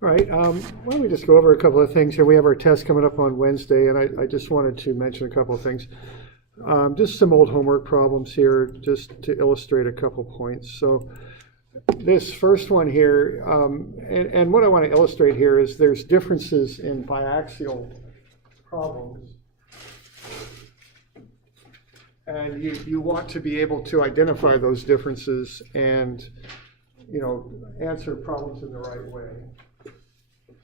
All right, why don't we just go over a couple of things here. We have our test coming up on Wednesday, and I just wanted to mention a couple of things. Just some old homework problems here, just to illustrate a couple points. So this first one here, and what I want to illustrate here is there's differences in biaxial problems. And you want to be able to identify those differences and, you know, answer problems in the right way.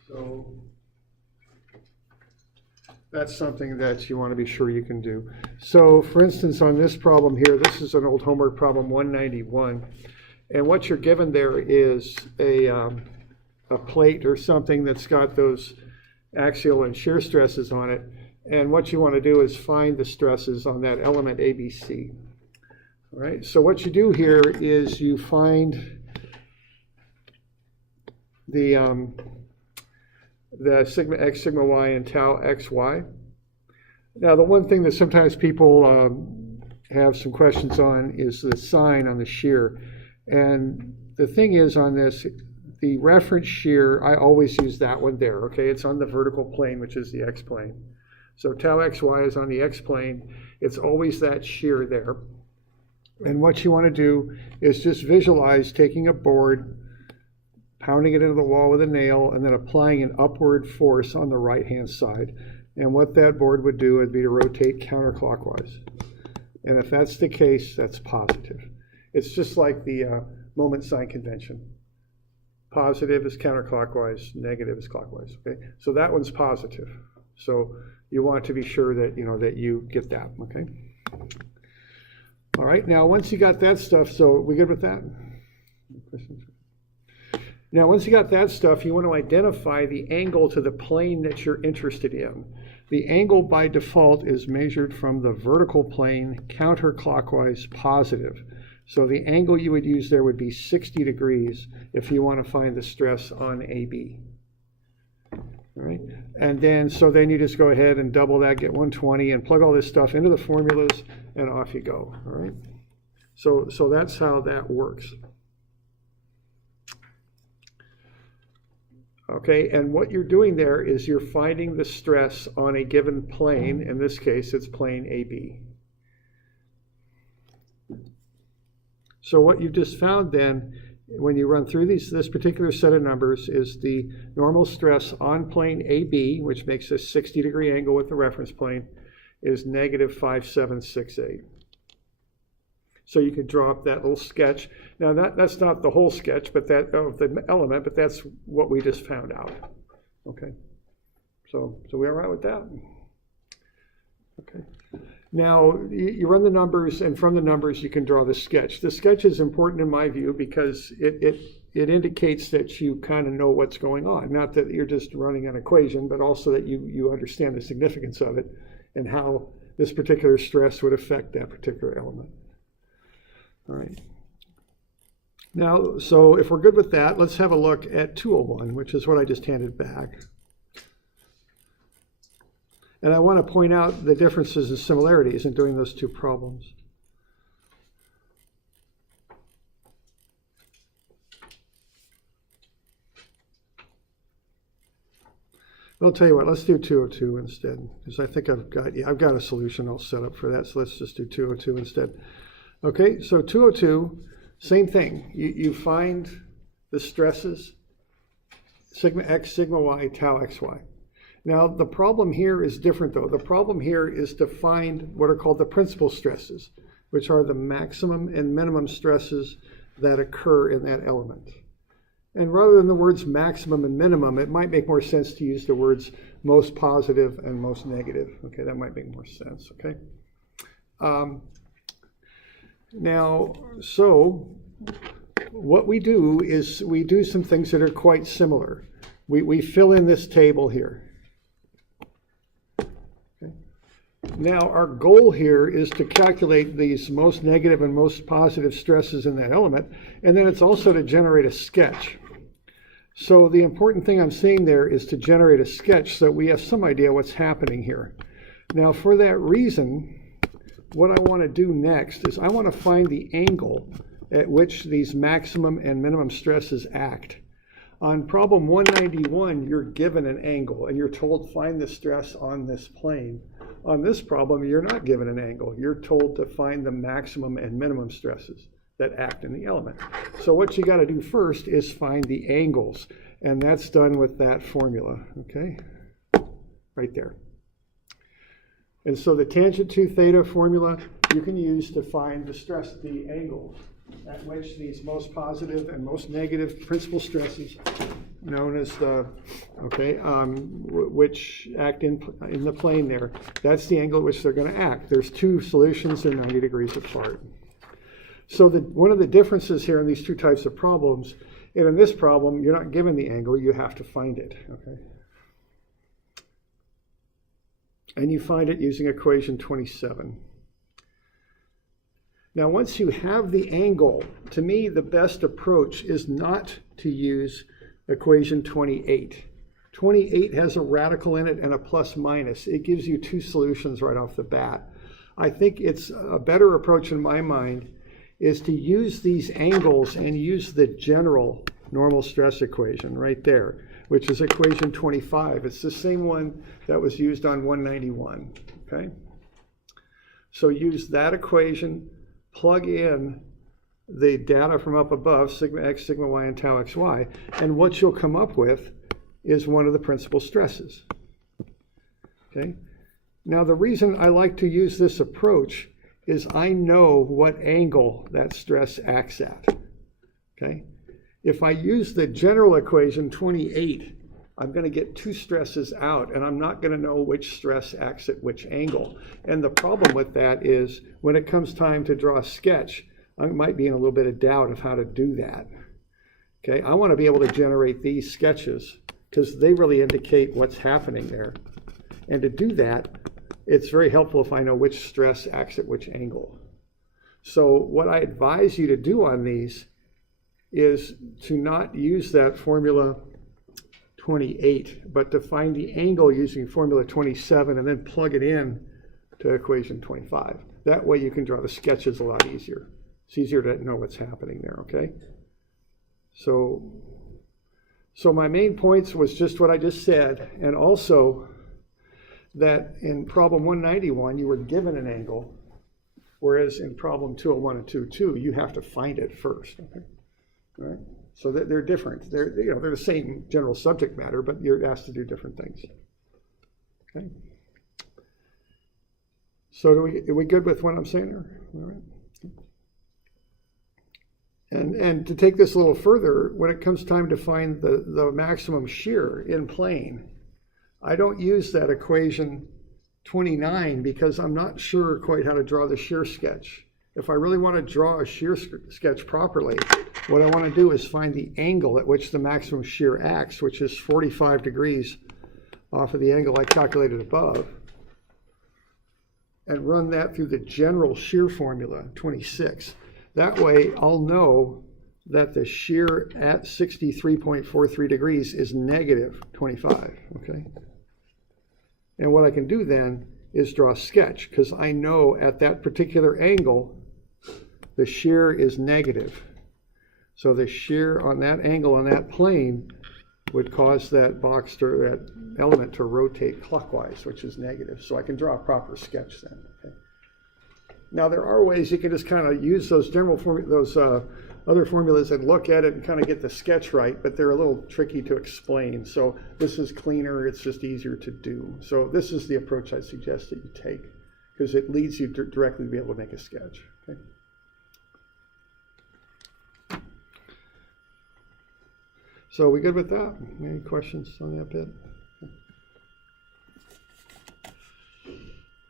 So that's something that you want to be sure you can do. So for instance, on this problem here, this is an old homework problem 191. And what you're given there is a plate or something that's got those axial and shear stresses on it. And what you want to do is find the stresses on that element ABC. All right, so what you do here is you find the sigma x, sigma y, and tau xy. Now, the one thing that sometimes people have some questions on is the sign on the shear. And the thing is on this, the reference shear, I always use that one there, okay? It's on the vertical plane, which is the x-plane. So tau xy is on the x-plane. It's always that shear there. And what you want to do is just visualize taking a board, pounding it into the wall with a nail, and then applying an upward force on the right-hand side. And what that board would do would be to rotate counterclockwise. And if that's the case, that's positive. It's just like the moment sign convention. Positive is counterclockwise, negative is clockwise. Okay, so that one's positive. So you want to be sure that that you get that. Okay. All right. Now, once you got that stuff, so we good with that? Now, once you got that stuff, you want to identify the angle to the plane that you're interested in. The angle by default is measured from the vertical plane, counterclockwise, positive. So the angle you would use there would be 60 degrees if you want to find the stress on AB. All right, and then then you just go ahead and double that, get 120, and plug all this stuff into the formulas, and off you go. All right, so that's how that works. Okay, and what you're doing there is you're finding the stress on a given plane. In this case, it's plane AB. So what you've just found then, when you run through this particular set of numbers, is the normal stress on plane AB, which makes a 60-degree angle with the reference plane, is negative 5768. So you could draw up that little sketch. Now that's not the whole sketch, but that of the element, but that's what we just found out. Okay. So we all right with that? Okay. Now you run the numbers, and from the numbers you can draw the sketch. The sketch is important in my view because it indicates that you kind of know what's going on. Not that you're just running an equation, but also that you understand the significance of it and how this particular stress would affect that particular element. All right. Now, so if we're good with that, let's have a look at 201, which is what I just handed back. And I want to point out the differences and similarities in doing those two problems. I'll tell you what, let's do 202 instead, because I think I've got a solution all set up for that, so let's just do 202 instead. Okay, so 202, same thing. You find the stresses, sigma x, sigma y, tau xy. Now, the problem here is different, though. The problem here is to find what are called the principal stresses, which are the maximum and minimum stresses that occur in that element. And rather than the words maximum and minimum, it might make more sense to use the words most positive and most negative. Okay, that might make more sense, okay? Now, so what we do is we do some things that are quite similar. We fill in this table here. Okay. Now, our goal here is to calculate these most negative and most positive stresses in that element, and then it's also to generate a sketch. So the important thing I'm saying there is to generate a sketch so we have some idea what's happening here. Now, for that reason, what I want to do next is I want to find the angle at which these maximum and minimum stresses act. On problem 191, you're given an angle and you're told find the stress on this plane. On this problem, you're not given an angle. You're told to find the maximum and minimum stresses that act in the element. So what you got to do first is find the angles, and that's done with that formula, okay? Right there. And so the tangent 2 theta formula you can use to find the angles at which these most positive and most negative principal stresses, known as the, which act in the plane there, that's the angle at which they're going to act. There's two solutions, they're 90 degrees apart. So one of the differences here in these two types of problems, and in this problem, you're not given the angle, you have to find it, okay? And you find it using equation 27. Now, once you have the angle, to me, the best approach is not to use equation 28. 28 has a radical in it and a plus minus. It gives you two solutions right off the bat. I think it's a better approach in my mind is to use these angles and use the general normal stress equation right there, which is equation 25. It's the same one that was used on 191, okay? So use that equation, plug in the data from up above, sigma x, sigma y, and tau xy, and what you'll come up with is one of the principal stresses, okay? Now, the reason I like to use this approach is I know what angle that stress acts at, okay? If I use the general equation 28, I'm going to get two stresses out, and I'm not going to know which stress acts at which angle. And the problem with that is when it comes time to draw a sketch, I might be in a little bit of doubt of how to do that. Okay, I want to be able to generate these sketches because they really indicate what's happening there. And to do that, it's very helpful if I know which stress acts at which angle. So what I advise you to do on these is to not use that formula 28, but to find the angle using formula 27 and then plug it in to equation 25. That way you can draw the sketches a lot easier. It's easier to know what's happening there, okay? So my main points was just what I just said, and also that in problem 191 you were given an angle, whereas in problem 201 and 202 you have to find it first, okay? All right? So they're different. They're the same general subject matter, but you're asked to do different things. Okay. So are we good with what I'm saying there? All right. And to take this a little further, when it comes time to find the maximum shear in plane, I don't use that equation 29 because I'm not sure quite how to draw the shear sketch. If I really want to draw a shear sketch properly, what I want to do is find the angle at which the maximum shear acts, which is 45 degrees off of the angle I calculated above, and run that through the general shear formula, 26. That way, I'll know that the shear at 63.43 degrees is negative 25, okay? And what I can do then is draw a sketch, because I know at that particular angle, the shear is negative. So the shear on that angle on that plane would cause that element to rotate clockwise, which is negative. So I can draw a proper sketch then. Okay? Now there are ways you can just kind of use those other formulas and look at it and kind of get the sketch right, but they're a little tricky to explain. So this is cleaner, it's just easier to do. So this is the approach I suggest that you take, because it leads you directly to be able to make a sketch. Okay? So are we good with that? Any questions on that bit?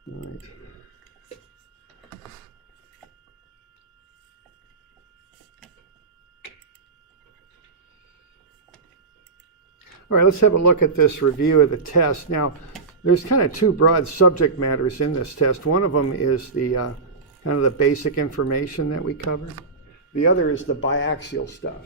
All right. All right, let's have a look at this review of the test. Now, there's kind of two broad subject matters in this test. One of them is the kind of the basic information that we cover. The other is the biaxial stuff.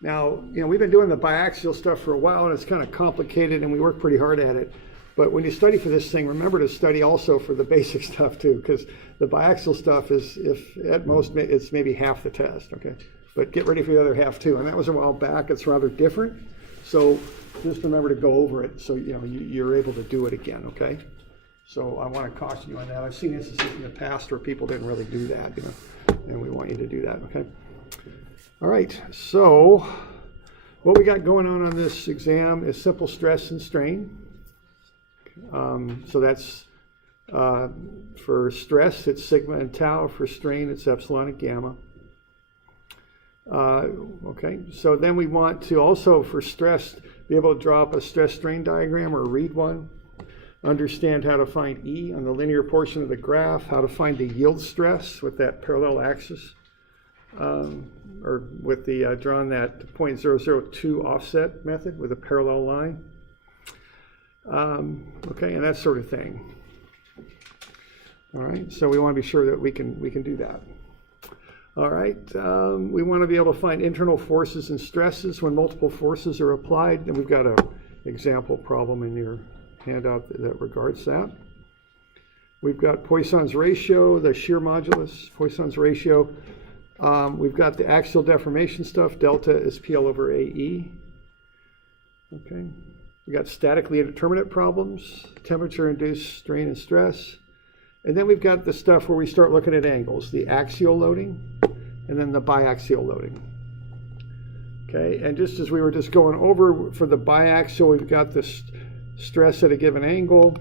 Now, we've been doing the biaxial stuff for a while, and it's kind of complicated, and we work pretty hard at it. But when you study for this thing, remember to study also for the basic stuff too, because the biaxial stuff is, if at most, it's maybe half the test, okay? But get ready for the other half too. And that was a while back. It's rather different. So just remember to go over it so you're able to do it again, okay? So I want to caution you on that. I've seen instances in the past where people didn't really do that, and we want you to do that, okay? All right, so what we got going on this exam is simple stress and strain. So that's for stress, it's sigma and tau. For strain, it's epsilon and gamma. Okay, so then we want to also, for stress, be able to draw up a stress-strain diagram or read one, understand how to find E on the linear portion of the graph, how to find the yield stress with that parallel axis, or with the drawing that 0.002 offset method with a parallel line. Okay, and that sort of thing. All right, so we want to be sure that we can do that. All right, we want to be able to find internal forces and stresses when multiple forces are applied, and we've got an example problem in your handout that regards that. We've got Poisson's ratio, the shear modulus, Poisson's ratio. We've got the axial deformation stuff. Delta is PL over AE. Okay. We got statically indeterminate problems, temperature-induced strain and stress. And then we've got the stuff where we start looking at angles, the axial loading and then the biaxial loading. Okay, and just as we were just going over for the biaxial, we've got the stress at a given angle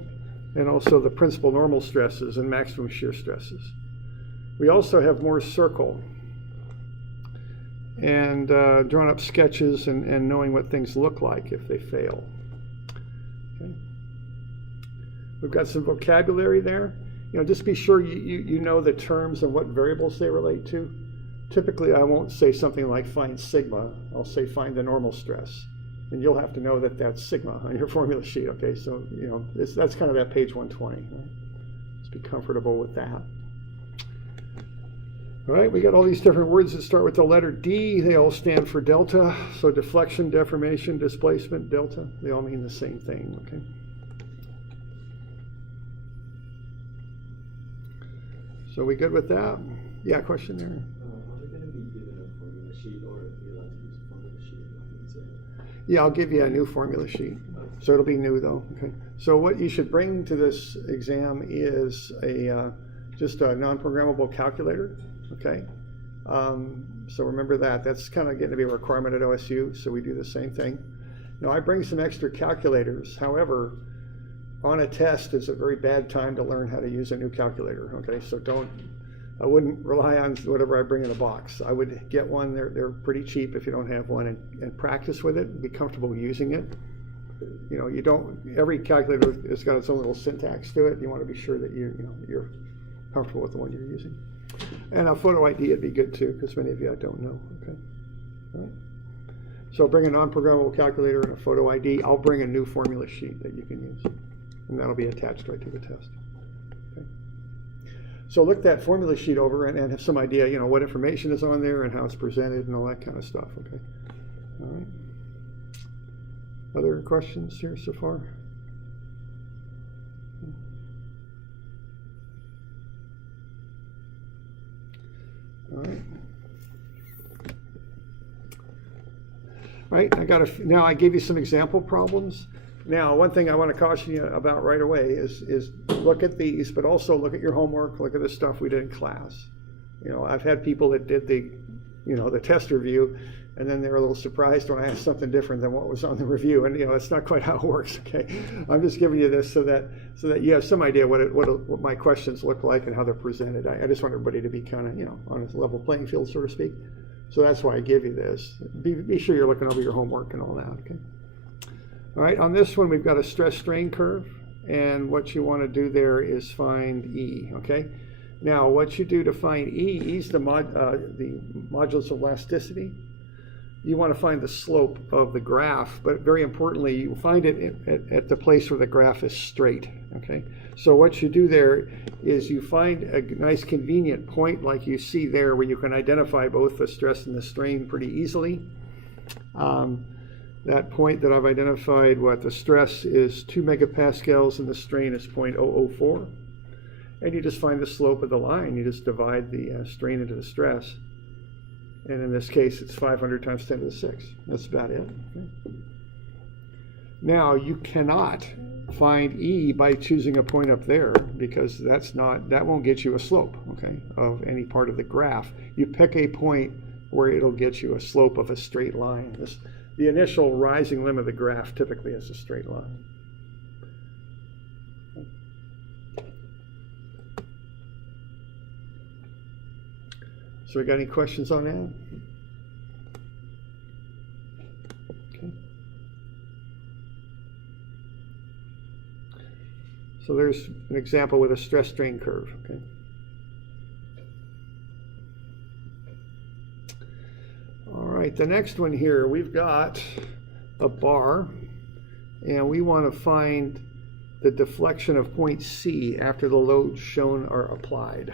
and also the principal normal stresses and maximum shear stresses. We also have more circle and drawing up sketches and knowing what things look like if they fail. Okay. We've got some vocabulary there. Just be sure you know the terms and what variables they relate to. Typically, I won't say something like find sigma. I'll say find the normal stress. And you'll have to know that that's sigma on your formula sheet, okay? So, that's kind of that page 120, right? Just be comfortable with that. All right, we got all these different words that start with the letter D. They all stand for delta. So deflection, deformation, displacement, delta, they all mean the same thing, okay? So we good with that? Yeah, question there. Are we going to be given a formula sheet, or are we allowed to use a formula sheet? Yeah, I'll give you a new formula sheet. So it'll be new though. Okay. So what you should bring to this exam is just a non-programmable calculator. Okay. So remember that. That's kind of getting to be a requirement at OSU. So we do the same thing. Now I bring some extra calculators. However, on a test is a very bad time to learn how to use a new calculator, okay? So I wouldn't rely on whatever I bring in a box. I would get one, they're pretty cheap if you don't have one, and practice with it, be comfortable using it. Every calculator has got its own little syntax to it. You want to be sure that you're comfortable with the one you're using. And a photo ID would be good too, because many of you I don't know, okay? All right. So bring a non-programmable calculator and a photo ID. I'll bring a new formula sheet that you can use. And that'll be attached right to the test. Okay. So look that formula sheet over and have some idea, what information is on there and how it's presented and all that kind of stuff. Okay. All right. Other questions here so far? All right. All right. Now I gave you some example problems. Now, one thing I want to caution you about right away is look at these, but also look at your homework, look at the stuff we did in class. I've had people that did the test review, and then they're a little surprised when I ask something different than what was on the review, and that's not quite how it works. Okay, I'm just giving you this so that you have some idea what my questions look like and how they're presented. I just want everybody to be kind of on a level playing field, so to speak. So that's why I give you this. Be sure you're looking over your homework and all that. Okay. All right, on this one, we've got a stress-strain curve, and what you want to do there is find E, okay? Now, what you do to find E is the modulus of elasticity. You want to find the slope of the graph, but very importantly, you find it at the place where the graph is straight, okay? So what you do there is you find a nice convenient point like you see there where you can identify both the stress and the strain pretty easily. That point that I've identified, the stress is 2 megapascals and the strain is 0.004. And you just find the slope of the line. You just divide the strain into the stress. And in this case, it's 500 times 10 to the 6. That's about it. Okay. Now, you cannot find E by choosing a point up there, because that won't get you a slope, okay, of any part of the graph. You pick a point where it'll get you a slope of a straight line. The initial rising limb of the graph typically is a straight line. So we got any questions on that? Okay. So there's an example with a stress strain curve. Okay. All right, the next one here, we've got a bar, and we want to find the deflection of point C after the loads shown are applied.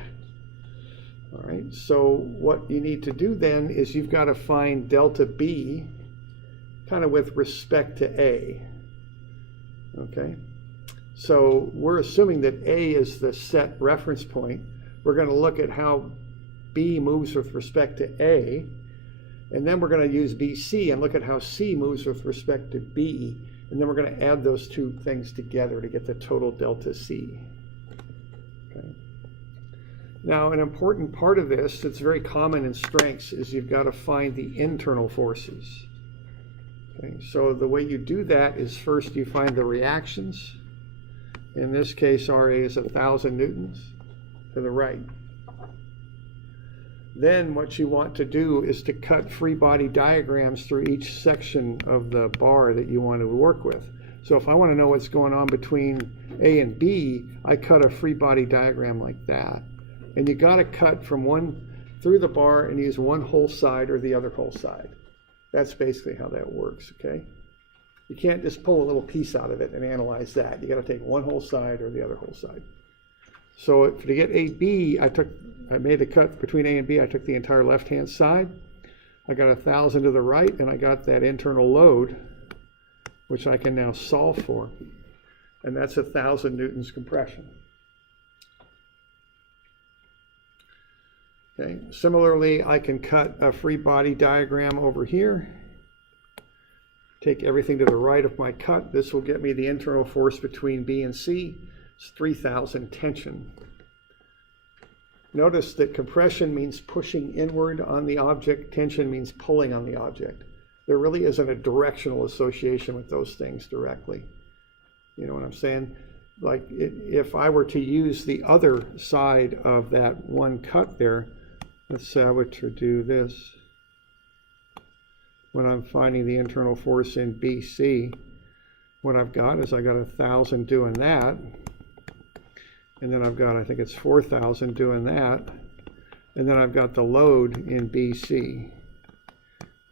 All right, so what you need to do then is you've got to find delta B kind of with respect to A. Okay, so we're assuming that A is the set reference point. We're going to look at how B moves with respect to A, and then we're going to use BC and look at how C moves with respect to B, and then we're going to add those two things together to get the total delta C. Okay. Now, an important part of this that's very common in strengths is you've got to find the internal forces. Okay, so the way you do that is first you find the reactions. In this case, RA is 1,000 newtons to the right. Then what you want to do is to cut free body diagrams through each section of the bar that you want to work with. So if I want to know what's going on between A and B, I cut a free body diagram like that. And you got to cut from through the bar and use one whole side or the other whole side. That's basically how that works, okay? You can't just pull a little piece out of it and analyze that. You got to take one whole side or the other whole side. So to get AB, I made a cut between A and B. I took the entire left-hand side. I got 1,000 to the right, and I got that internal load, which I can now solve for. And that's 1,000 newtons compression. Okay. Similarly, I can cut a free body diagram over here. Take everything to the right of my cut. This will get me the internal force between B and C. It's 3,000 tension. Notice that compression means pushing inward on the object. Tension means pulling on the object. There really isn't a directional association with those things directly. You know what I'm saying? Like if I were to use the other side of that one cut there, let's say I were to do this. When I'm finding the internal force in BC, what I've got is I got 1,000 doing that. And then I've got, I think it's 4,000 doing that. And then I've got the load in BC.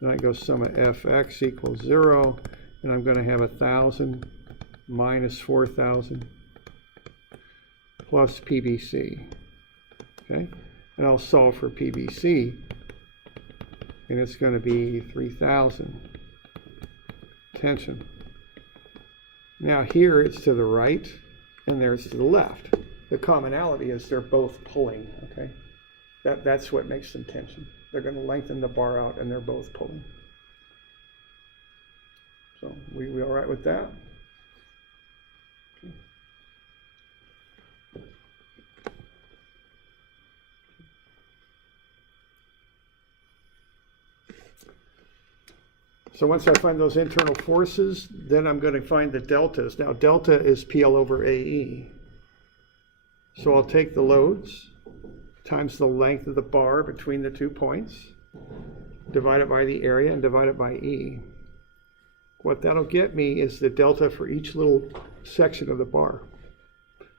And I go sum of Fx equals 0. And I'm going to have 1,000 minus 4,000 plus PBC. Okay? And I'll solve for PBC. And it's going to be 3,000 tension. Now here it's to the right, and there it's to the left. The commonality is they're both pulling, okay? That's what makes them tension. They're going to lengthen the bar out, and they're both pulling. So we all right with that? Okay. So once I find those internal forces, then I'm going to find the deltas. Now delta is PL over AE. So I'll take the loads times the length of the bar between the 2 points, divide it by the area, and divide it by E. What that'll get me is the delta for each little section of the bar.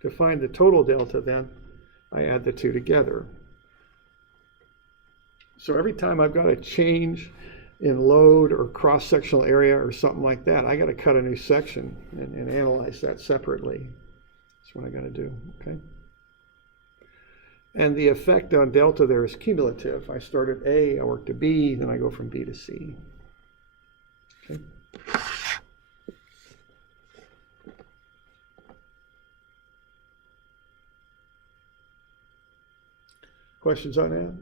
To find the total delta, then, I add the two together. So every time I've got a change in load or cross-sectional area or something like that, I got to cut a new section and analyze that separately. That's what I got to do, okay? And the effect on delta there is cumulative. I start at A, I work to B, then I go from B to C. Okay. Questions on that?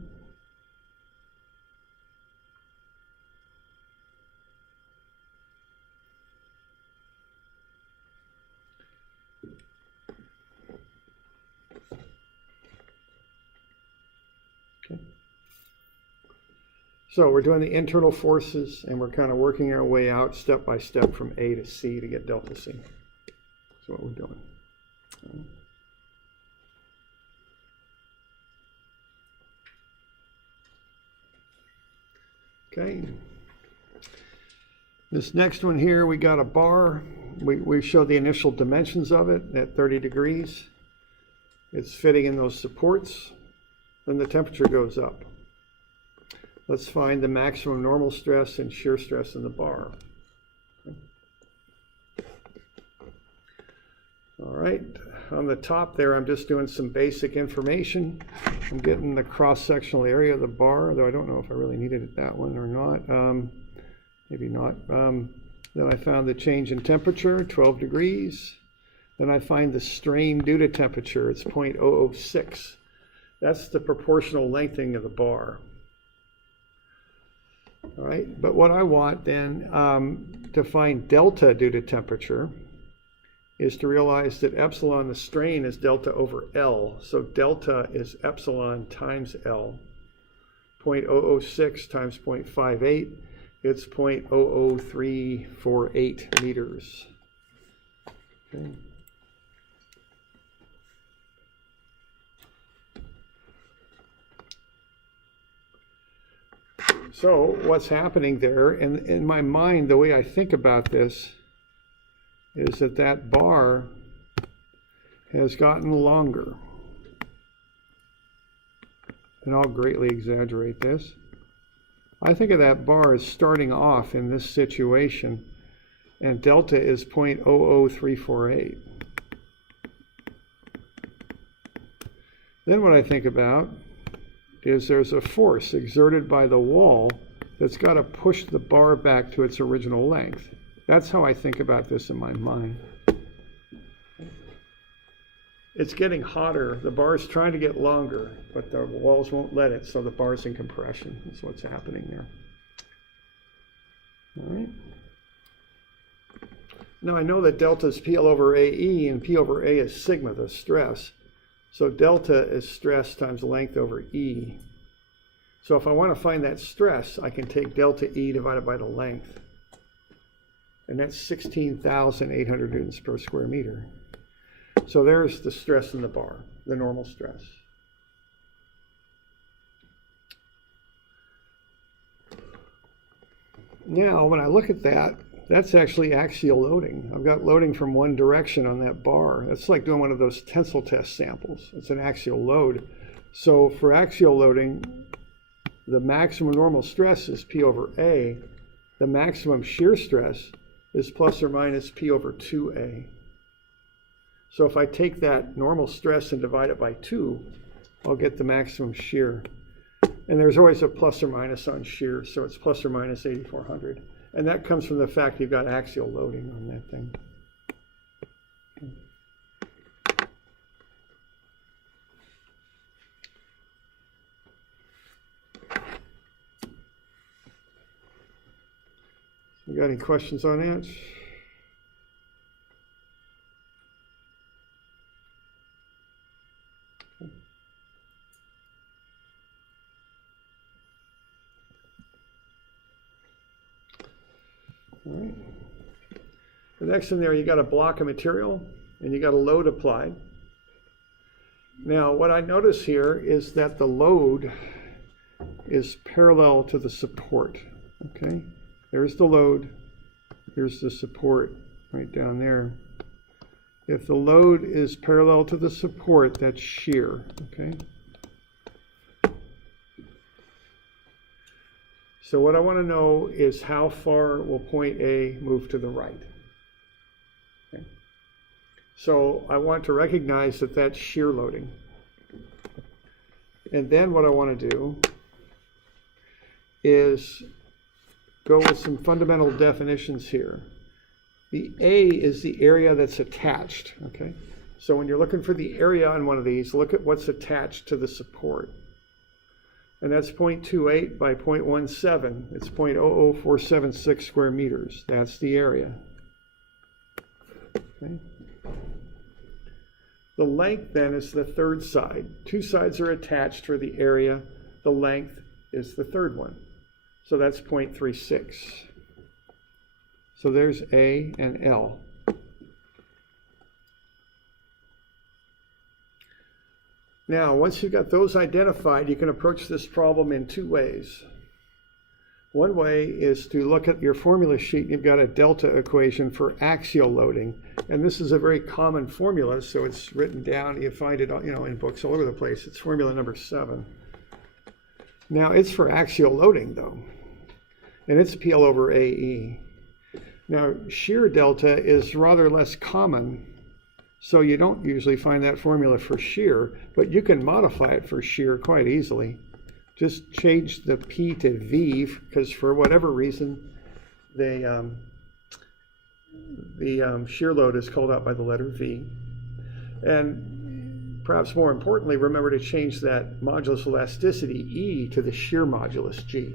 Okay. So we're doing the internal forces, and we're kind of working our way out step by step from A to C to get delta C. That's what we're doing. Okay. This next one here, we got a bar. We showed the initial dimensions of it at 30 degrees. It's fitting in those supports. Then the temperature goes up. Let's find the maximum normal stress and shear stress in the bar. All right, on the top there, I'm just doing some basic information. I'm getting the cross-sectional area of the bar, though I don't know if I really needed that one or not. Maybe not. Then I found the change in temperature, 12 degrees. Then I find the strain due to temperature, it's 0.006. That's the proportional lengthening of the bar. All right, but what I want then to find delta due to temperature is to realize that epsilon, the strain, is delta over L. So delta is epsilon times L. 0.006 times 0.58, it's 0.00348 meters. Okay. So what's happening there, and in my mind, the way I think about this is that that bar has gotten longer. And I'll greatly exaggerate this. I think of that bar as starting off in this situation, and delta is 0.00348. Then what I think about is there's a force exerted by the wall that's got to push the bar back to its original length. That's how I think about this in my mind. It's getting hotter. The bar's trying to get longer, but the walls won't let it, so the bar's in compression. That's what's happening there. All right. Now I know that delta is PL over AE, and P over A is sigma, the stress. So delta is stress times length over E. So if I want to find that stress, I can take delta E divided by the length. And that's 16,800 newtons per square meter. So there's the stress in the bar, the normal stress. Now, when I look at that, that's actually axial loading. I've got loading from one direction on that bar. That's like doing one of those tensile test samples. It's an axial load. So for axial loading, the maximum normal stress is P over A. The maximum shear stress is plus or minus P over 2A. So if I take that normal stress and divide it by 2, I'll get the maximum shear. And there's always a plus or minus on shear, so it's plus or minus 8,400. And that comes from the fact you've got axial loading on that thing. You got any questions on that? All right. The next in there, you got a block of material and you got a load applied. Now, what I notice here is that the load is parallel to the support. Okay, there's the load, here's the support right down there. If the load is parallel to the support, that's shear. Okay. So what I want to know is how far will point A move to the right. Okay. So I want to recognize that that's shear loading. And then what I want to do is go with some fundamental definitions here. The A is the area that's attached. Okay. So when you're looking for the area on one of these, look at what's attached to the support. And that's 0.28 by 0.17. It's 0.00476 square meters. That's the area. Okay. The length then is the third side. Two sides are attached for the area. the length is the third one. So that's 0.36. So there's A and L. Now, once you've got those identified, you can approach this problem in two ways. One way is to look at your formula sheet. You've got a delta equation for axial loading. And this is a very common formula, so it's written down. You find it, in books all over the place. It's formula number 7. Now, it's for axial loading, though. And it's PL over AE. Now, shear delta is rather less common, so you don't usually find that formula for shear, but you can modify it for shear quite easily. Just change the P to V, because for whatever reason, the shear load is called out by the letter V. And perhaps more importantly, remember to change that modulus elasticity E to the shear modulus G.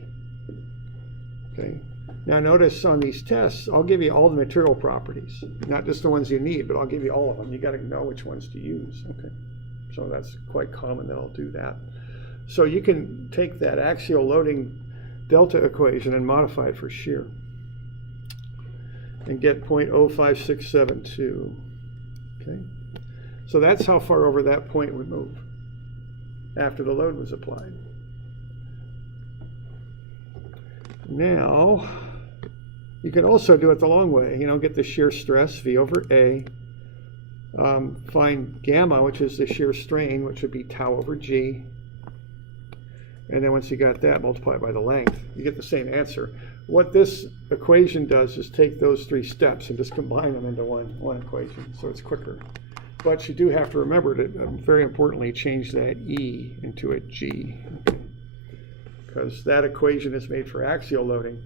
Okay. Now notice on these tests, I'll give you all the material properties, not just the ones you need, but I'll give you all of them. You got to know which ones to use. Okay. So that's quite common that I'll do that. So you can take that axial loading delta equation and modify it for shear and get 0.05672. Okay. So that's how far over that point would move after the load was applied. Now, you can also do it the long way. Get the shear stress, V over A. Find gamma, which is the shear strain, which would be tau over G. And then once you got that, multiply it by the length. You get the same answer. What this equation does is take those 3 steps and just combine them into one equation, so it's quicker. But you do have to remember to, very importantly, change that E into a G. Okay. Because that equation is made for axial loading.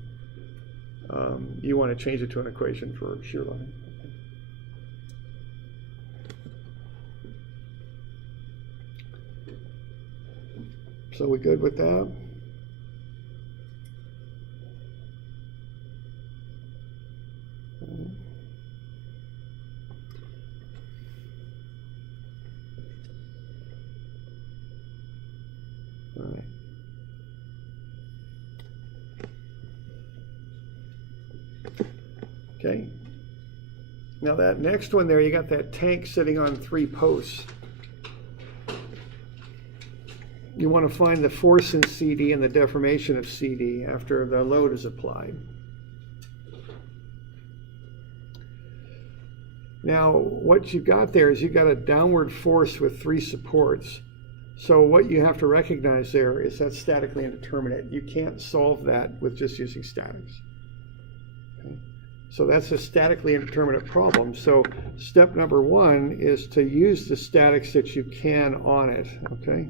You want to change it to an equation for shear loading. So we good with that? All right. Okay. Now that next one there, you got that tank sitting on 3 posts. You want to find the force in CD and the deformation of CD after the load is applied. Now, what you've got there is you've got a downward force with 3 supports. So what you have to recognize there is that's statically indeterminate. You can't solve that with just using statics. Okay? So that's a statically indeterminate problem. So step number 1 is to use the statics that you can on it. Okay.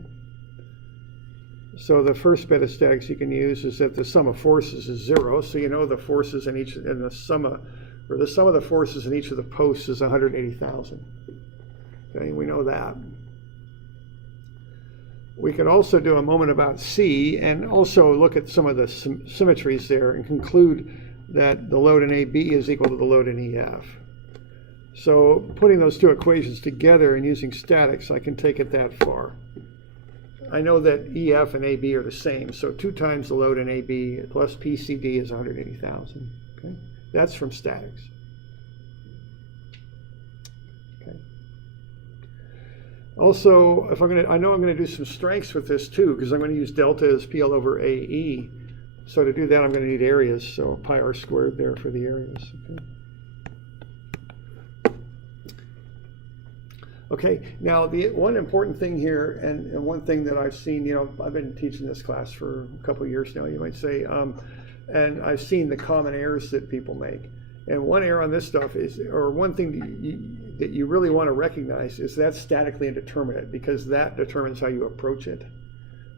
So the first bit of statics you can use is that the sum of forces is 0. So you know the forces in each, and the sum of the forces in each of the posts is 180,000. Okay, we know that. We can also do a moment about C and also look at some of the symmetries there and conclude that the load in AB is equal to the load in EF. So putting those 2 equations together and using statics, I can take it that far. I know that EF and AB are the same, so 2 times the load in AB plus PCD is 180,000. Okay, that's from statics. Okay. Also, I know I'm going to do some strengths with this too, because I'm going to use delta as PL over AE. So to do that, I'm going to need areas. So pi r squared there for the areas. Okay. Okay, now the one important thing here, and one thing that I've seen, I've been teaching this class for a couple of years now, you might say, and I've seen the common errors that people make. And one error on this stuff is, or one thing that you really want to recognize is that's statically indeterminate, because that determines how you approach it.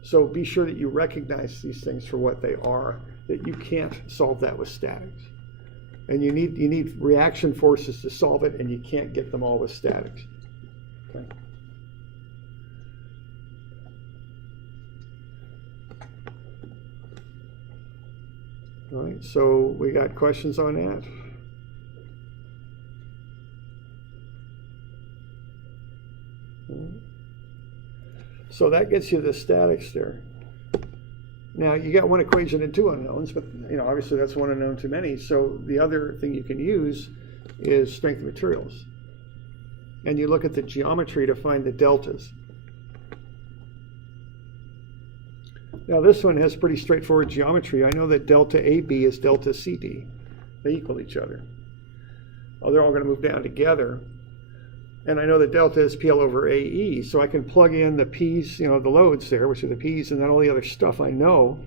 So be sure that you recognize these things for what they are, that you can't solve that with statics. And you need reaction forces to solve it, and you can't get them all with statics. Okay. All right, so we got questions on that? All right. So that gets you the statics there. Now, you got one equation and two unknowns, but obviously that's one unknown too many. So the other thing you can use is strength of materials. And you look at the geometry to find the deltas. Now this one has pretty straightforward geometry. I know that delta AB is delta CD. They equal each other. Oh, they're all going to move down together. And I know that delta is PL over AE, so I can plug in the P's, the loads there, which are the P's, and then all the other stuff I know,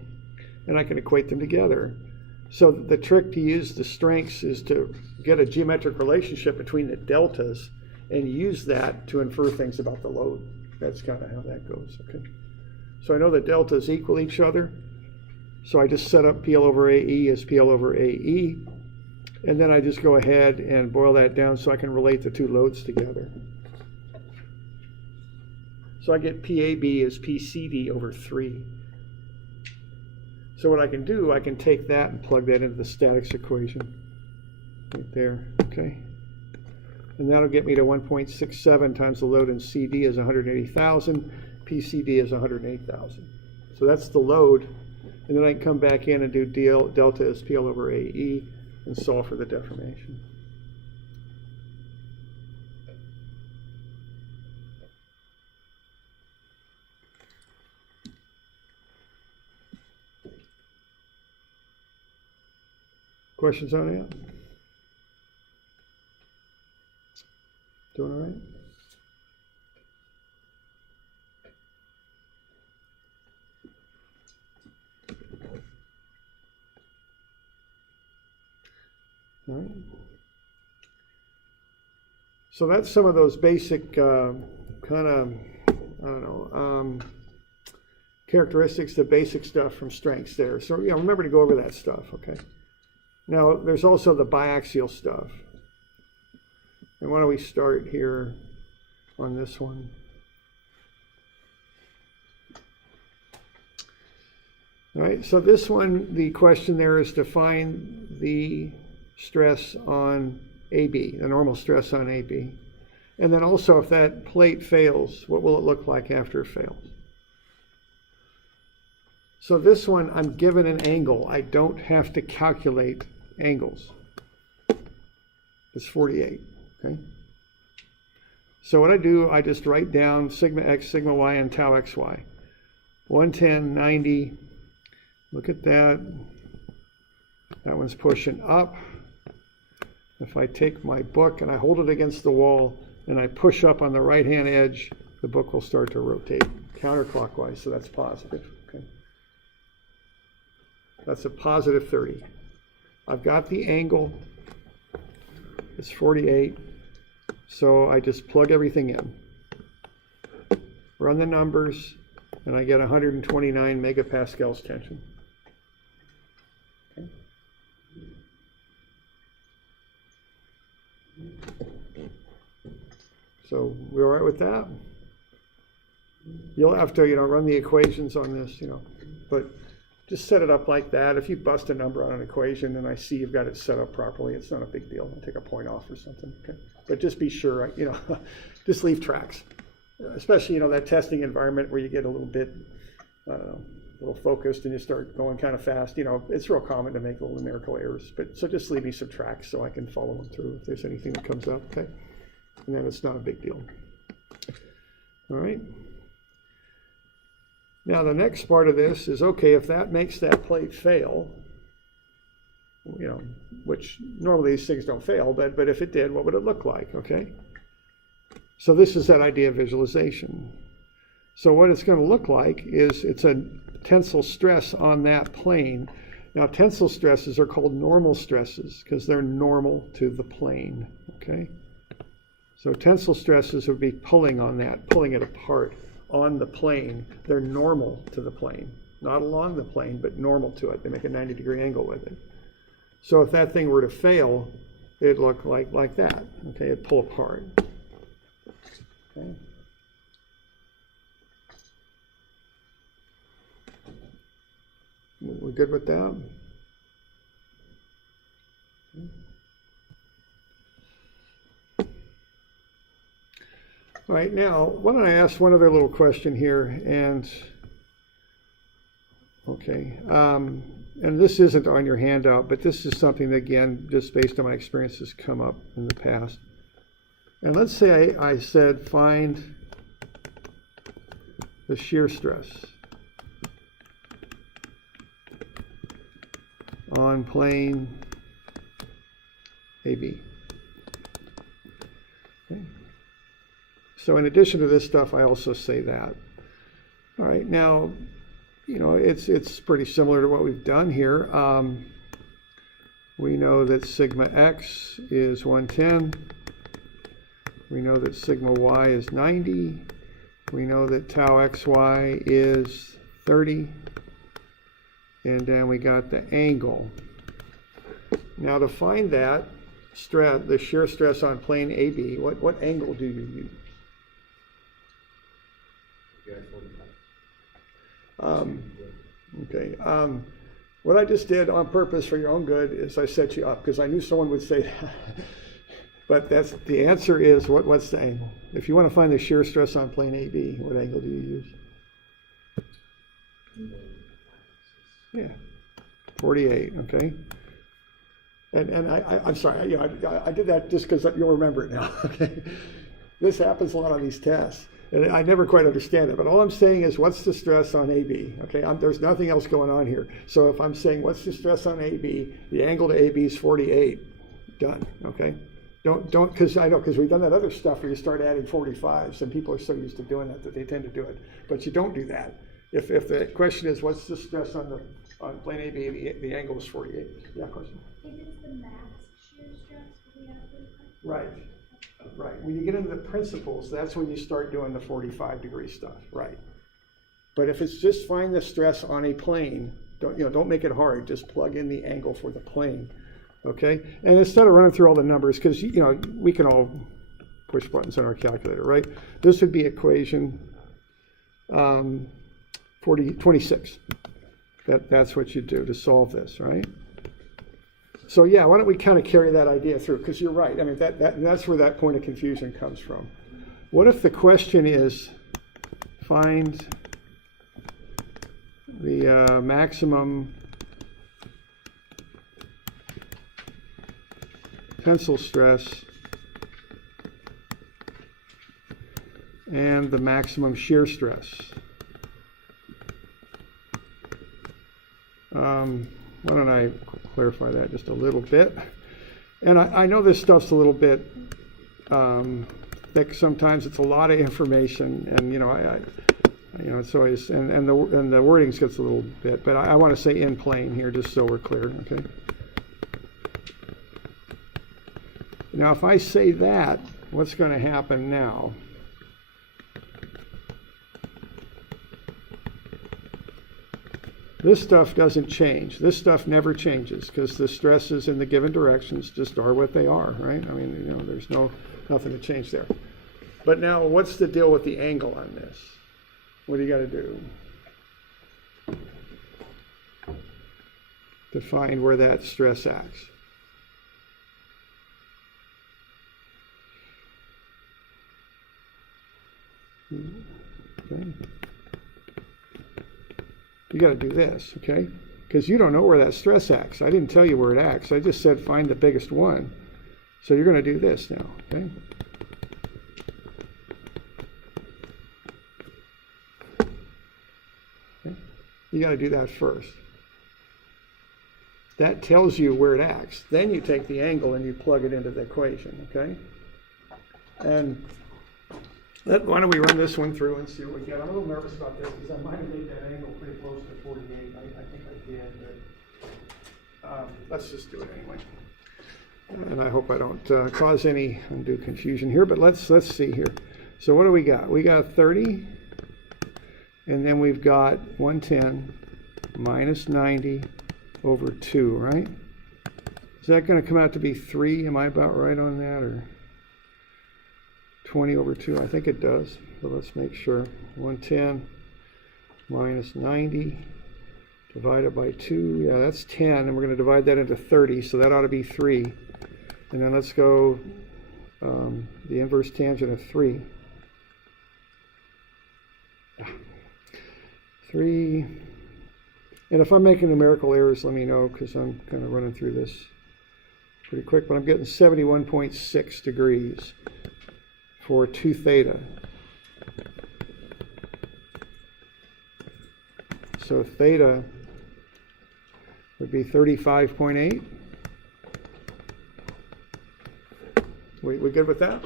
and I can equate them together. So the trick to use the strengths is to get a geometric relationship between the deltas and use that to infer things about the load. That's kind of how that goes, okay? So I know that deltas equal each other, so I just set up PL over AE as PL over AE, and then I just go ahead and boil that down so I can relate the two loads together. So I get PAB as PCD over 3. So what I can do, I can take that and plug that into the statics equation. Right there, okay? And that'll get me to 1.67 times the load in CD is 180,000, PCD is 108,000. So that's the load. And then I can come back in and do delta as PL over AE and solve for the deformation. Questions on that? Doing all right? All right. So that's some of those basic kind of, characteristics, the basic stuff from strengths there. So remember to go over that stuff, okay? Now, there's also the biaxial stuff. And why don't we start here on this one? All right, so this one, the question there is to find the stress on AB, the normal stress on AB. And then also, if that plate fails, what will it look like after it fails? So this one, I'm given an angle. I don't have to calculate angles. It's 48, okay? So what I do, I just write down sigma x, sigma y, and tau xy. 110, 90, look at that. That one's pushing up. If I take my book and I hold it against the wall and I push up on the right-hand edge, the book will start to rotate counterclockwise, so that's positive, okay? That's a positive 30. I've got the angle, it's 48, so I just plug everything in. Run the numbers, and I get 129 megapascals tension. Okay. So we all right with that? You'll have to, run the equations on this, but just set it up like that. If you bust a number on an equation and I see you've got it set up properly, it's not a big deal. I'll take a point off or something, okay? But just be sure, just leave tracks. Especially, that testing environment where you get a little bit, I don't know, a little focused and you start going kind of fast. It's real common to make little numerical errors. So just leave me some tracks so I can follow them through if there's anything that comes up, okay? And then it's not a big deal. All right. Now the next part of this is, okay, if that makes that plate fail, which normally these things don't fail, but if it did, what would it look like, okay? So this is that idea of visualization. So what it's going to look like is it's a tensile stress on that plane. Now tensile stresses are called normal stresses because they're normal to the plane, okay? So tensile stresses would be pulling on that, pulling it apart on the plane. They're normal to the plane, not along the plane, but normal to it. They make a 90-degree angle with it. So if that thing were to fail, it'd look like that, okay? It'd pull apart. Okay. We're good with that? Okay. All right, now, why don't I ask one other little question here, and Okay, and this isn't on your handout, but this is something that, again, just based on my experience, has come up in the past. And let's say I said find the shear stress on plane AB. Okay. So in addition to this stuff, I also say that. All right, now, you know, it's pretty similar to what we've done here. We know that sigma x is 110. We know that sigma y is 90. We know that tau xy is 30. And then we got the angle. Now to find that stress, the shear stress on plane AB, what angle do you use? Okay. What I just did on purpose for your own good is I set you up because I knew someone would say that. But that's the answer is what's the angle? If you want to find the shear stress on plane AB, what angle do you use? Yeah, 48. Okay. And I'm sorry. You know, I did that just because you'll remember it now. Okay. This happens a lot on these tests. And I never quite understand it, but all I'm saying is what's the stress on AB? Okay, there's nothing else going on here. So if I'm saying what's the stress on AB, the angle to AB is 48. Done. Okay. Don't because I know because we've done that other stuff where you start adding 45s and people are so used to doing that they tend to do it. But you don't do that. If the question is what's the stress on plane AB, the angle is 48. Yeah, question. If it's the max shear stress, we have 45. Right. Right. When you get into the principles, that's when you start doing the 45-degree stuff. Right. But if it's just find the stress on a plane, don't make it hard. Just plug in the angle for the plane. Okay. And instead of running through all the numbers, because we can all push buttons on our calculator, right? This would be equation 26. That's what you do to solve this, right? So yeah, why don't we kind of carry that idea through? Because you're right. I mean, that's where that point of confusion comes from. What if the question is find the maximum tensile stress and the maximum shear stress? Why don't I clarify that just a little bit? And I know this stuff's a little bit thick sometimes. It's a lot of information, and it's always and the wordings gets a little bit. But I want to say in plane here, just so we're clear. Okay. Now, if I say that, what's going to happen now? This stuff doesn't change. This stuff never changes because the stresses in the given directions just are what they are, right? I mean, there's nothing to change there. But now, what's the deal with the angle on this? What do you got to do to find where that stress acts? Okay. You got to do this, okay? Because you don't know where that stress acts. I didn't tell you where it acts. I just said find the biggest one. So you're going to do this now, okay? You got to do that first. That tells you where it acts. Then you take the angle and you plug it into the equation, okay? And why don't we run this one through and see what we get? I'm a little nervous about this because I might have made that angle pretty close to 48. I think I did, but let's just do it anyway. And I hope I don't cause any undue confusion here, but let's see here. So what do we got? We got 30, and then we've got 110 minus 90 over 2, right? Is that going to come out to be 3? Am I about right on that, or 20 over 2? I think it does. So let's make sure. 110 minus 90 divided by 2. Yeah, that's 10. And we're going to divide that into 30. So that ought to be 3. And then let's go the inverse tangent of 3. 3 And if I'm making numerical errors, let me know, because I'm kind of running through this pretty quick, but I'm getting 71.6 degrees for 2 theta. So theta would be 35.8. We good with that?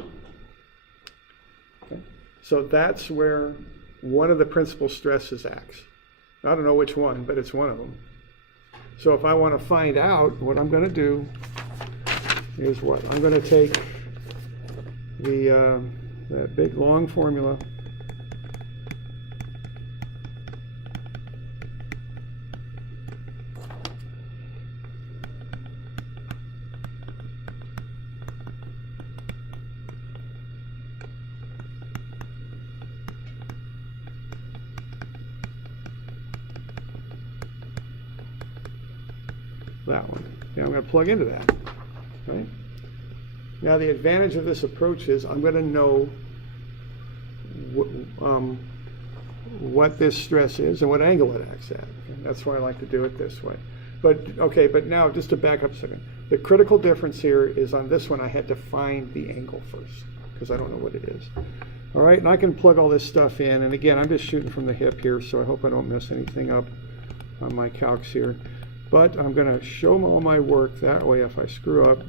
Okay. So that's where one of the principal stresses acts. I don't know which one, but it's one of them. So if I want to find out, what I'm going to do is what? I'm going to take that big long formula, that one. Now I'm going to plug into that, right? Now the advantage of this approach is I'm going to know what this stress is and what angle it acts at. Okay? That's why I like to do it this way. But okay, but now just to back up a second. The critical difference here is on this one I had to find the angle first because I don't know what it is. All right, and I can plug all this stuff in. And again, I'm just shooting from the hip here, so I hope I don't mess anything up on my calcs here. But I'm going to show all my work that way. If I screw up,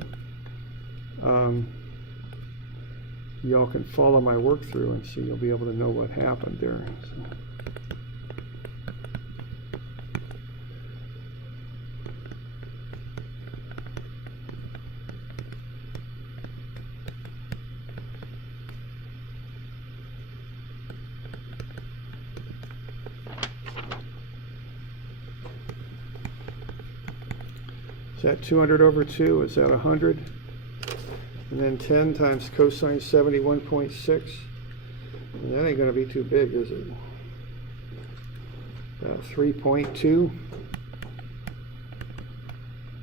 y'all can follow my work through and see. You'll be able to know what happened there. Is that 200 over 2? Is that 100? And then 10 times cosine 71.6. And that ain't going to be too big, is it? About 3.2.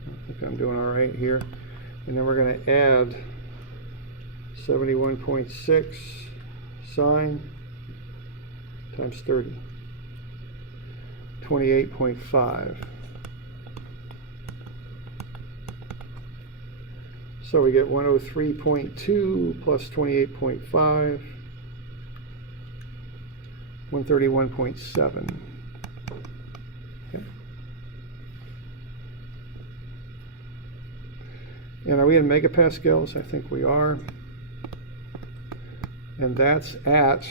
I think I'm doing all right here. And then we're going to add 71.6 sine times 30. 28.5. So we get 103.2 plus 28.5, 131.7. Okay. And are we in megapascals? I think we are. And that's at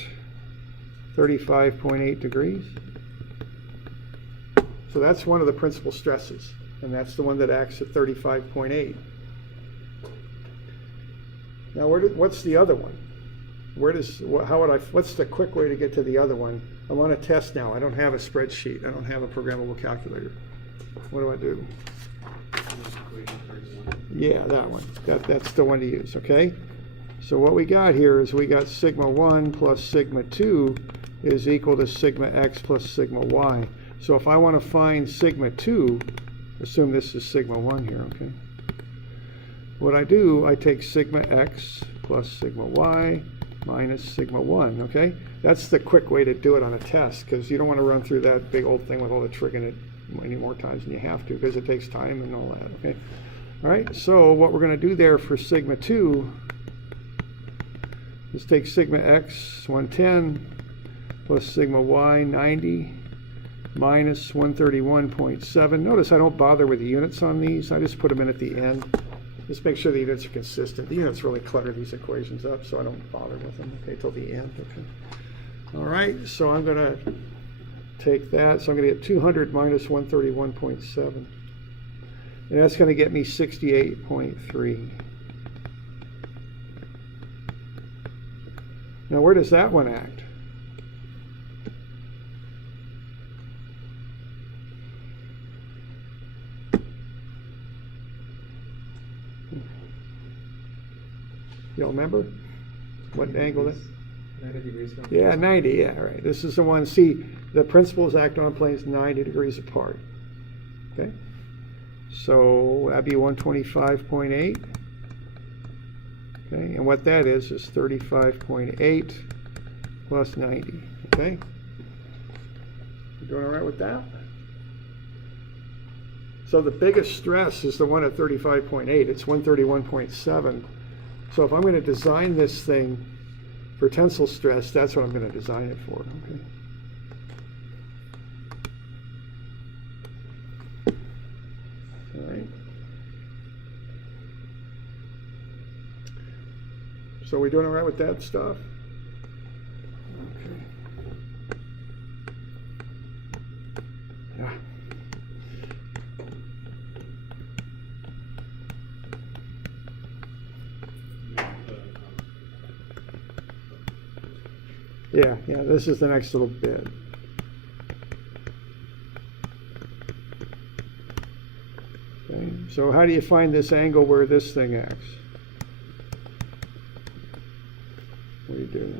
35.8 degrees. So that's one of the principal stresses, and that's the one that acts at 35.8. Now, what's the other one? What's the quick way to get to the other one? I want to test now. I don't have a spreadsheet. I don't have a programmable calculator. What do I do? Yeah, that one. That's the one to use, okay? So what we got here is we got sigma 1 plus sigma 2 is equal to sigma x plus sigma y. So if I want to find sigma 2, assume this is sigma 1 here, okay? What I do, I take sigma x plus sigma y minus sigma 1, okay? That's the quick way to do it on a test, because you don't want to run through that big old thing with all the trig in it many more times than you have to, because it takes time and all that, okay? All right, so what we're going to do there for sigma 2 is take sigma x 110 plus sigma y 90 minus 131.7. Notice I don't bother with the units on these. I just put them in at the end. Just make sure the units are consistent. The units really clutter these equations up, so I don't bother with them, okay, till the end, okay. All right, so I'm going to take that. So I'm going to get 200 minus 131.7. And that's going to get me 68.3. Now, where does that one act? Y'all remember what angle that? 90 degrees. Yeah, 90. Yeah, right. This is the one. See, the principles act on planes 90 degrees apart. Okay. So that'd be 125.8. Okay, and what that is 35.8 plus 90. Okay. You doing all right with that? So the biggest stress is the one at 35.8. It's 131.7. So if I'm going to design this thing for tensile stress, that's what I'm going to design it for. Okay. All right. So we doing all right with that stuff? Okay. Yeah. Yeah, this is the next little bit. Okay, so how do you find this angle where this thing acts? What do you do?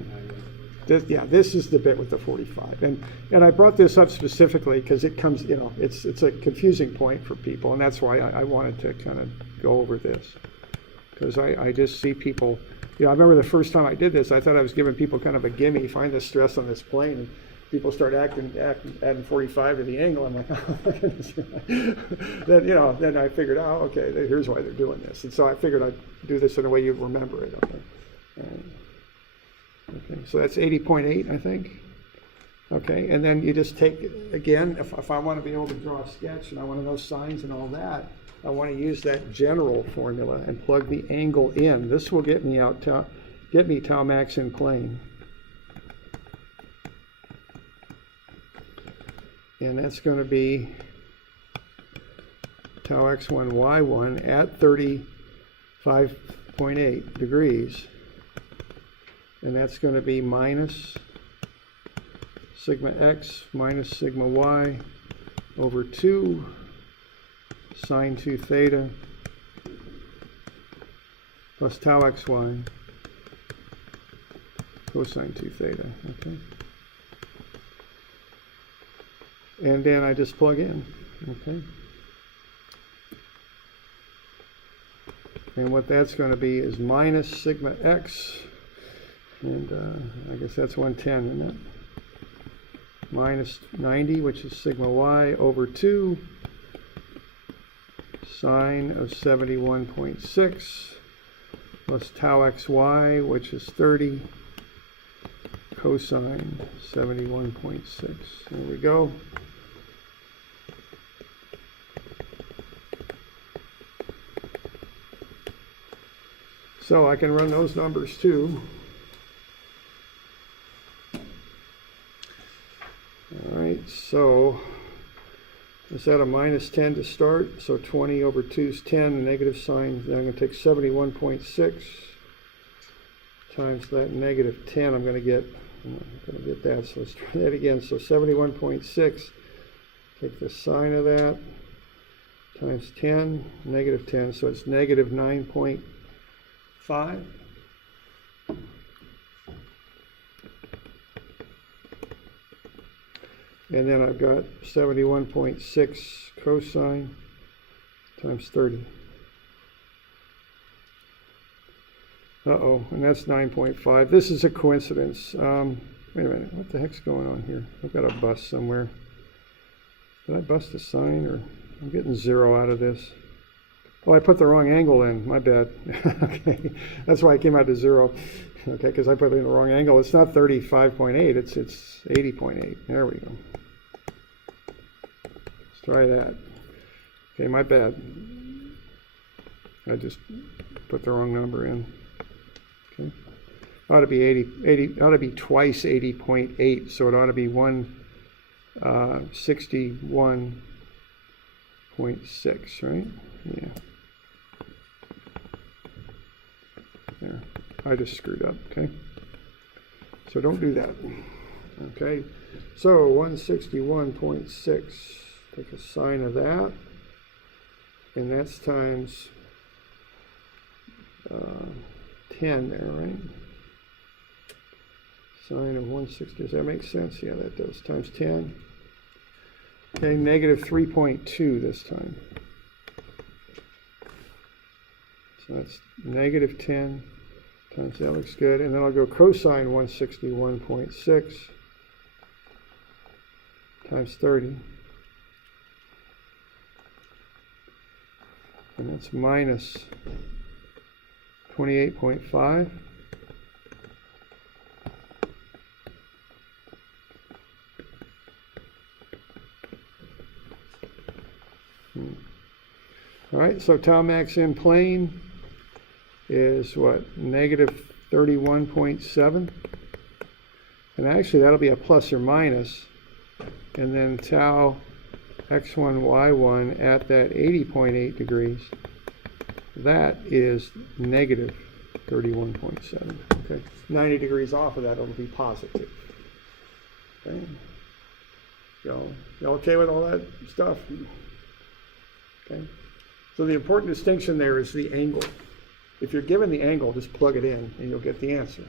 This is the bit with the 45. And I brought this up specifically because it comes, it's a confusing point for people, and that's why I wanted to kind of go over this. Because I just see people, I remember the first time I did this, I thought I was giving people kind of a gimme, find the stress on this plane, and people start adding 45 to the angle. I'm like, oh my goodness. Then I figured out, okay, here's why they're doing this. And so I figured I'd do this in a way you'd remember it. Okay, so that's 80.8, I think. Okay, and then you just take, again, if I want to be able to draw a sketch and I want to know sines and all that, I want to use that general formula and plug the angle in. This will get me tau max in plane. And that's going to be tau x1 y1 at 35.8 degrees. And that's going to be minus sigma x minus sigma y over 2 sine 2 theta plus tau xy cosine 2 theta. Okay. And then I just plug in. Okay. And what that's going to be is minus sigma x. And I guess that's 110, isn't it? Minus 90, which is sigma y, over 2 sine of 71.6 plus tau xy, which is 30 cosine 71.6. There we go. So I can run those numbers too. All right, so is that a minus 10 to start? So 20 over 2 is 10, negative sign. Then I'm going to take 71.6 times that negative 10. I'm going to get that. So let's try that again. So 71.6, take the sine of that, times 10, negative 10. So it's negative 9.5. And then I've got 71.6 cosine times 30. Uh-oh, and that's 9.5. This is a coincidence. Wait a minute, what the heck's going on here? I've got a bust somewhere. Did I bust a sign, or I'm getting 0 out of this? Oh, I put the wrong angle in, my bad. Okay, that's why I came out to 0. Okay, because I put it in the wrong angle. It's not 35.8, it's 80.8. There we go. Let's try that. Okay, my bad. I just put the wrong number in. Okay. Ought to be 80, ought to be twice 80.8, so it ought to be 161.6, right? Yeah. There. I just screwed up, okay? So don't do that. Okay, so 161.6, take a sine of that, and that's times 10 there, right? Sine of 160, does that make sense? Yeah, that does, times 10. Okay, negative 3.2 this time. So that's negative 10 times, that looks good. And then I'll go cosine 161.6 times 30. and that's minus 28.5. All right, so tau max in plane is what, negative 31.7, and actually that'll be a plus or minus, and then tau x1 y1 at that 80.8 degrees, that is negative 31.7. Okay, 90 degrees off of that, it'll be positive. Okay, y'all okay with all that stuff? Okay, so the important distinction there is the angle. If you're given the angle, just plug it in and you'll get the answer.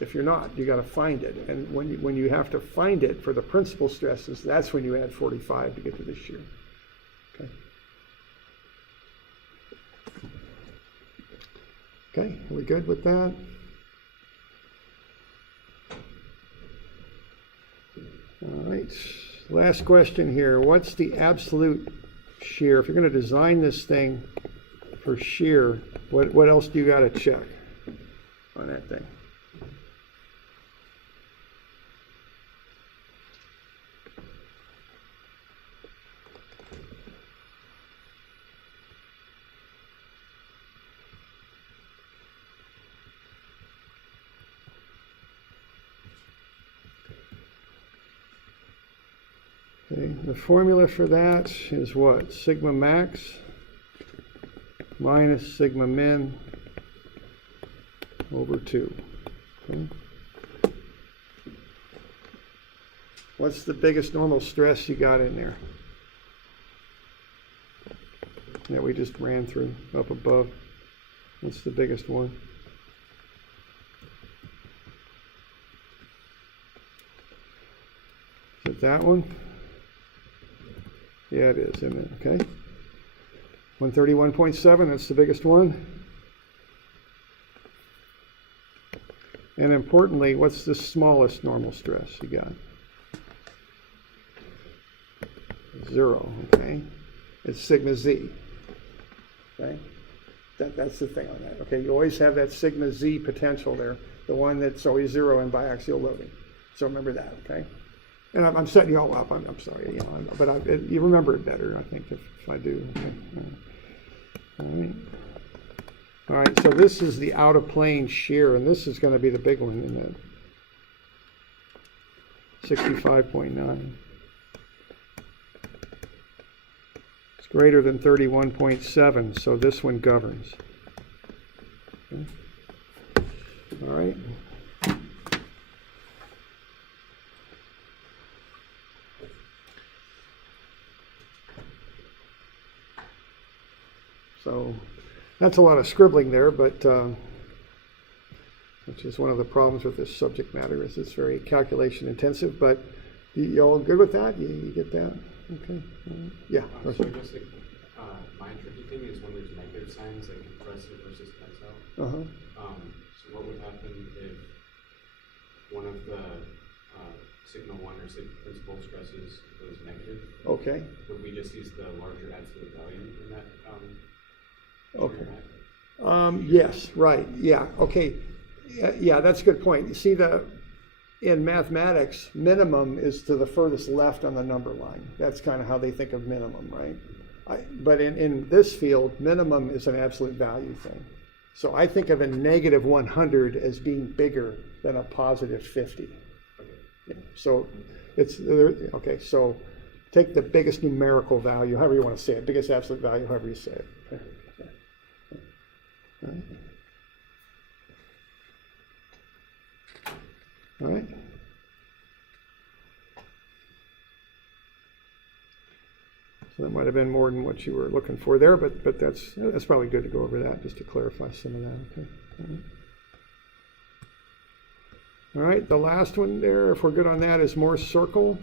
If you're not, you got to find it. And when you have to find it for the principal stresses, that's when you add 45 to get to the shear. Okay. Okay, are we good with that? All right, last question here. What's the absolute shear? If you're going to design this thing for shear, what else do you got to check on that thing? Okay, the formula for that is what? Sigma max minus sigma min over 2. Okay. What's the biggest normal stress you got in there that we just ran through up above? What's the biggest one? Is it that one? Yeah, it is, isn't it? Okay. 131.7, that's the biggest one. And importantly, what's the smallest normal stress you got? 0, okay? It's sigma z, okay? That's the thing on that, okay? You always have that sigma z potential there, the one that's always 0 in biaxial loading. So remember that, okay? And I'm setting you all up. I'm sorry, but you remember it better, I think, if I do. Okay. All right. All right. So this is the out of plane shear, and this is going to be the big one, isn't it? 65.9. It's greater than 31.7, so this one governs. Okay. All right. So that's a lot of scribbling there, but which is one of the problems with this subject matter, is it's very calculation intensive. But you all good with that? You get that? Okay. Yeah. So I guess my tricky thing is when there's negative signs like compressive versus tensile. So what would happen if one of the sigma 1 or principal stresses was negative? Okay. Would we just use the larger absolute value in that? Okay. Yes, right. Yeah. Okay. Yeah, that's a good point. You see, in mathematics, minimum is to the furthest left on the number line. That's kind of how they think of minimum, right? But in this field, minimum is an absolute value thing. So I think of a negative 100 as being bigger than a positive 50. Yeah. So it's okay. So take the biggest numerical value, however you want to say it, biggest absolute value, however you say it. Okay. All right. So that might have been more than what you were looking for there, but that's probably good to go over that just to clarify some of that. Okay. All right. The last one there, if we're good on that, is Morse circle.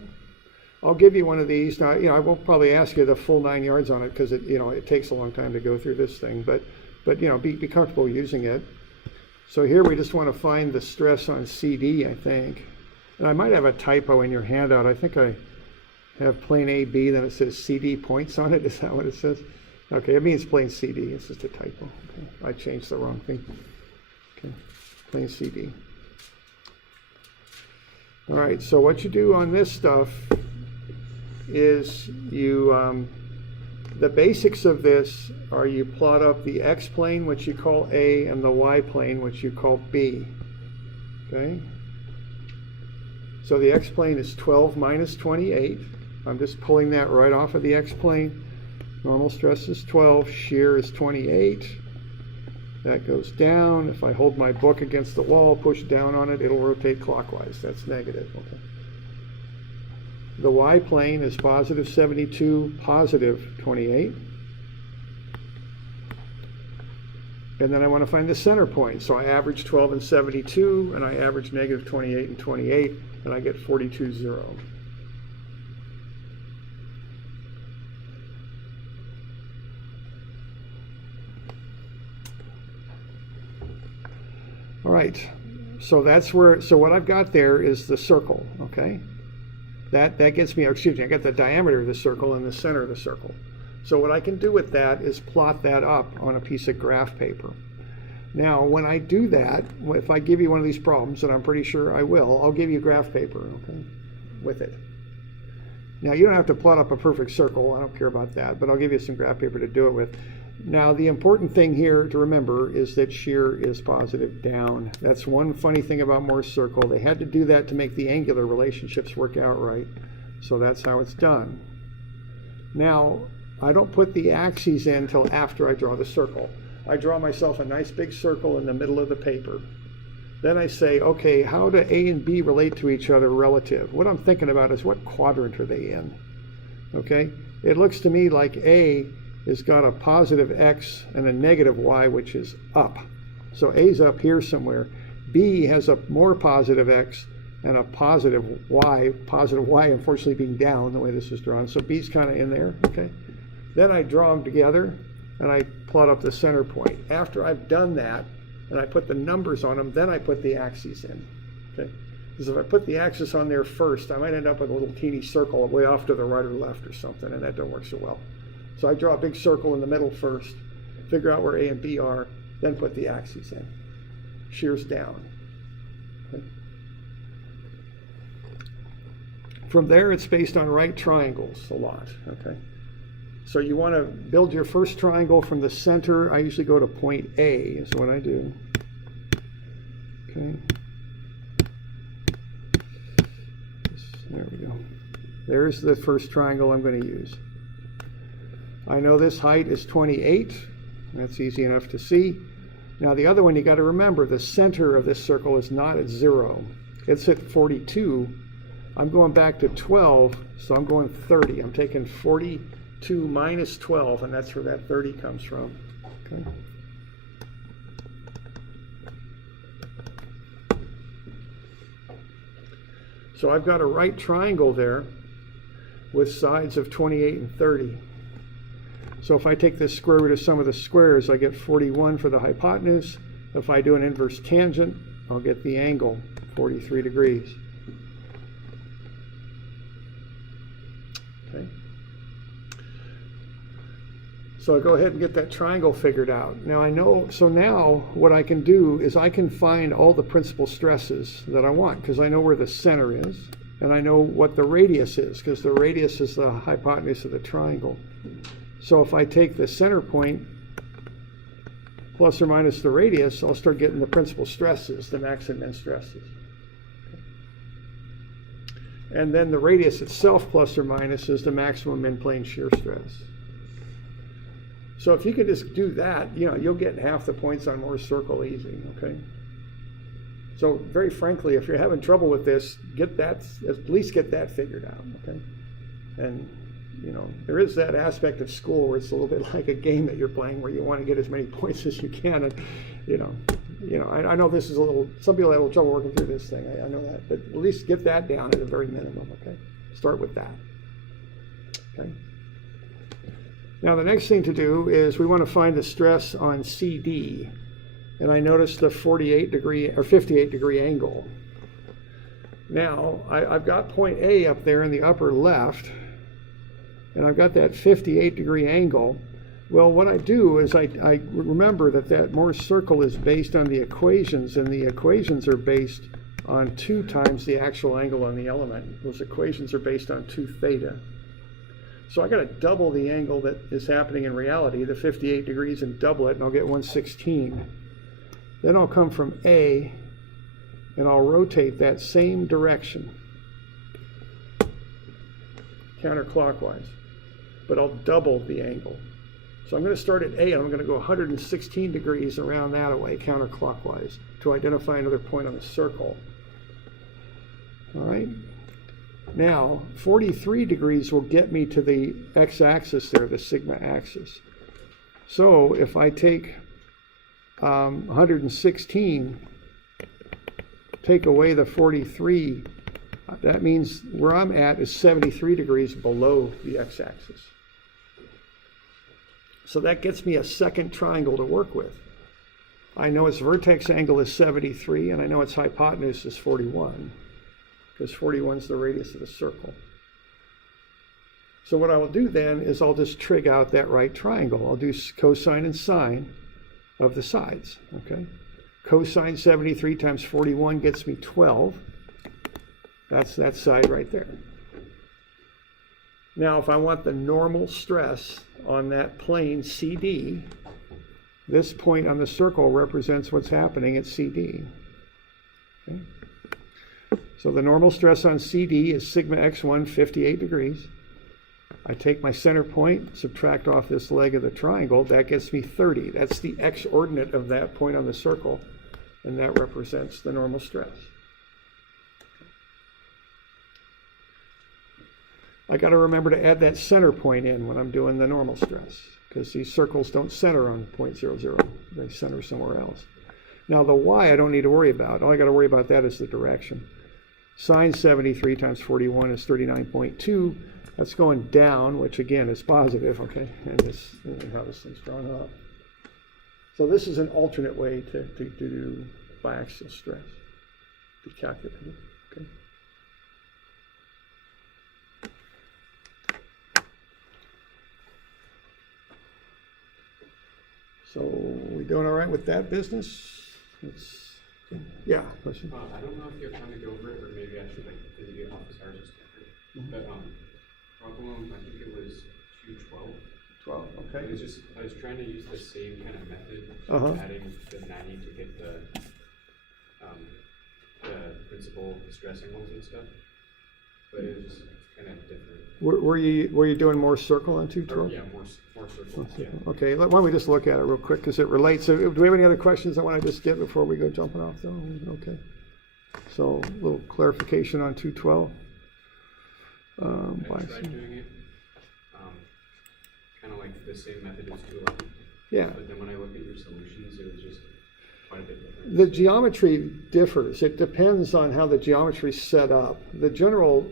I'll give you one of these. Now, I won't probably ask you the full 9 yards on it because it takes a long time to go through this thing, but be comfortable using it. So here we just want to find the stress on CD, I think. And I might have a typo in your handout. I think I have plane AB, then it says CD points on it. Is that what it says? Okay, it means plane CD. It's just a typo. Okay. I changed the wrong thing. Okay, plane CD. All right, so what you do on this stuff is you, the basics of this are you plot up the x-plane, which you call A, and the y-plane, which you call B. Okay? So the x-plane is 12 minus 28. I'm just pulling that right off of the x-plane. Normal stress is 12, shear is 28. That goes down. If I hold my book against the wall, push down on it, it'll rotate clockwise. That's negative. Okay. The y-plane is positive 72, positive 28. And then I want to find the center point. So I average 12 and 72, and I average negative 28 and 28, and I get 42, 0. All right, so that's where, so what I've got there is the circle, okay? That gets me, excuse me, I got the diameter of the circle and the center of the circle. So what I can do with that is plot that up on a piece of graph paper. Now, when I do that, if I give you one of these problems, and I'm pretty sure I will, I'll give you graph paper, okay, with it. Now, you don't have to plot up a perfect circle, I don't care about that, but I'll give you some graph paper to do it with. Now, the important thing here to remember is that shear is positive down. That's one funny thing about Morse circle. They had to do that to make the angular relationships work out right. So that's how it's done. Now, I don't put the axes in until after I draw the circle. I draw myself a nice big circle in the middle of the paper. Then I say, okay, how do A and B relate to each other relative? What I'm thinking about is what quadrant are they in? Okay? It looks to me like A has got a positive x and a negative y, which is up. So A's up here somewhere. B has a more positive x and a positive y unfortunately being down the way this is drawn. So B's kind of in there, okay? Then I draw them together and I plot up the center point. After I've done that and I put the numbers on them, then I put the axes in, okay? Because if I put the axis on there first, I might end up with a little teeny circle way off to the right or left or something, and that don't work so well. So I draw a big circle in the middle first, figure out where A and B are, then put the axes in. Shear's down. Okay. From there, it's based on right triangles a lot. Okay. So you want to build your first triangle from the center. I usually go to point A is what I do. Okay. There we go. There's the first triangle I'm going to use. I know this height is 28. That's easy enough to see. Now the other one, you got to remember, the center of this circle is not at 0. It's at 42. I'm going back to 12, so I'm going 30. I'm taking 42 minus 12, and that's where that 30 comes from. Okay. So I've got a right triangle there with sides of 28 and 30. So if I take the square root of sum of the squares, I get 41 for the hypotenuse. If I do an inverse tangent, I'll get the angle, 43 degrees. Okay. So I go ahead and get that triangle figured out. Now I know, so now what I can do is I can find all the principal stresses that I want, because I know where the center is, and I know what the radius is, because the radius is the hypotenuse of the triangle. So if I take the center point plus or minus the radius, I'll start getting the principal stresses, the max and min stresses. And then the radius itself plus or minus is the maximum in plane shear stress. So if you could just do that, you know, you'll get half the points on Morse circle easy, okay? So very frankly, if you're having trouble with this, get that, at least get that figured out, okay? And you know, there is that aspect of school where it's a little bit like a game that you're playing where you want to get as many points as you can. And, I know this is a little, some people have a little trouble working through this thing. I know that, but at least get that down at a very minimum, okay? Start with that, okay? Now the next thing to do is we want to find the stress on CD. And I noticed the 48 degree or 58 degree angle. Now I've got point A up there in the upper left, and I've got that 58 degree angle, Well, what I do is I remember that Morse circle is based on the equations, and the equations are based on 2 times the actual angle on the element. Those equations are based on 2 theta. So I got to double the angle that is happening in reality, the 58 degrees, and double it, and I'll get 116. Then I'll come from A, and I'll rotate that same direction, counterclockwise, but I'll double the angle. So I'm going to start at A, and I'm going to go 116 degrees around that way, counterclockwise, to identify another point on the circle. All right? Now, 43 degrees will get me to the x-axis there, the sigma axis. So if I take 116, take away the 43, that means where I'm at is 73 degrees below the x-axis. So that gets me a second triangle to work with. I know its vertex angle is 73, and I know its hypotenuse is 41, because 41 is the radius of the circle. So what I will do then is I'll just trig out that right triangle. I'll do cosine and sine of the sides, okay? Cosine 73 times 41 gets me 12. That's that side right there. Now, if I want the normal stress on that plane CD, this point on the circle represents what's happening at CD. Okay? So the normal stress on CD is sigma x1, 58 degrees. I take my center point, subtract off this leg of the triangle, that gets me 30. That's the x-ordinate of that point on the circle, and that represents the normal stress. I got to remember to add that center point in when I'm doing the normal stress, because these circles don't center on 0.00. They center somewhere else. Now the y I don't need to worry about. All I got to worry about that is the direction. Sine 73 times 41 is 39.2. That's going down, which again is positive, okay? And this is how this thing's drawn up. So this is an alternate way to do biaxial stress, to calculate it, okay? So we doing all right with that business? Yeah, question? I don't know if you have time to go over it, or maybe I should visit your office hours just after. But problem, I think it was 212. 12, okay. I was trying to use the same kind of method of adding the 90 to get the principal stress angles and stuff, but it was kind of different. Were you doing more circle on 212? Yeah, more circle. Yeah. Okay, why don't we just look at it real quick because it relates. So, do we have any other questions I want to just get before we go jumping off though? Okay. So a little clarification on 212. I tried doing it kind of like the same method as 211. Yeah. But then when I look at your solutions, it was just quite a bit different. The geometry differs. It depends on how the geometry is set up. The general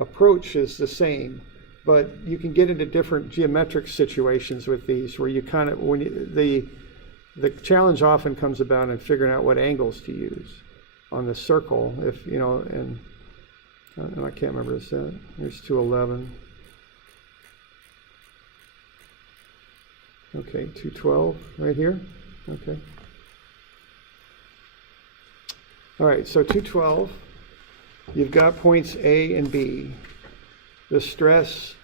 approach is the same, but you can get into different geometric situations with these where you kind of, the challenge often comes about in figuring out what angles to use on the circle. If, you know, and I can't remember this. Here's 211. Okay, 212 right here. Okay. All right, so 212, you've got points A and B. The stress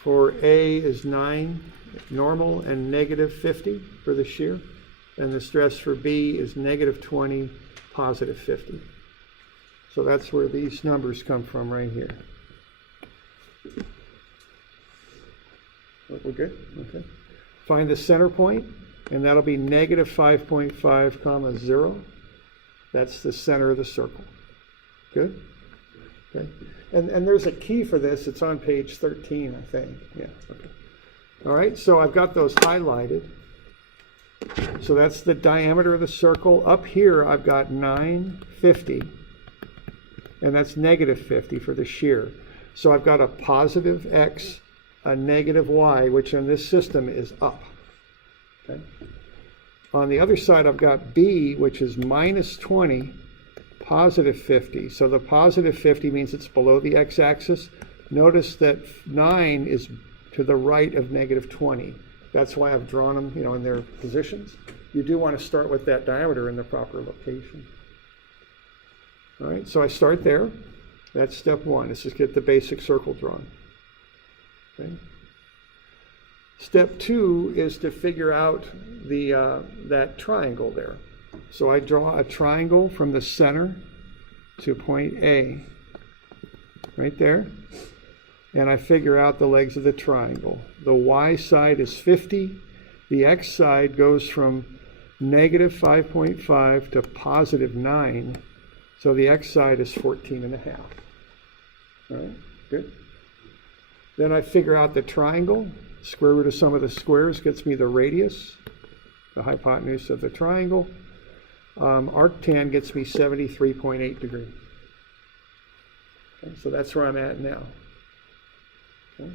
for A is 9, normal, and negative 50 for the shear. And the stress for B is negative 20, positive 50. So that's where these numbers come from right here. We're good? Okay. Find the center point, and that'll be negative 5.5 comma 0. That's the center of the circle. Good? Okay. And there's a key for this. It's on page 13, I think. Yeah. Okay. All right, so I've got those highlighted. So that's the diameter of the circle. Up here, I've got 950, and that's negative 50 for the shear. So I've got a positive x, a negative y, which in this system is up. Okay. On the other side, I've got b, which is minus 20, positive 50. So the positive 50 means it's below the x-axis. Notice that 9 is to the right of negative 20. That's why I've drawn them, you know, in their positions. You do want to start with that diameter in the proper location. All right, so I start there. That's step one. Let's just get the basic circle drawn. Okay. Step two is to figure out that triangle there. So I draw a triangle from the center to point A, right there, and I figure out the legs of the triangle. The y side is 50. The x side goes from negative 5.5 to positive 9. So the x side is 14.5. All right, good. Then I figure out the triangle. Square root of sum of the squares gets me the radius, the hypotenuse of the triangle. Arctan gets me 73.8 degrees. Okay, so that's where I'm at now. Okay.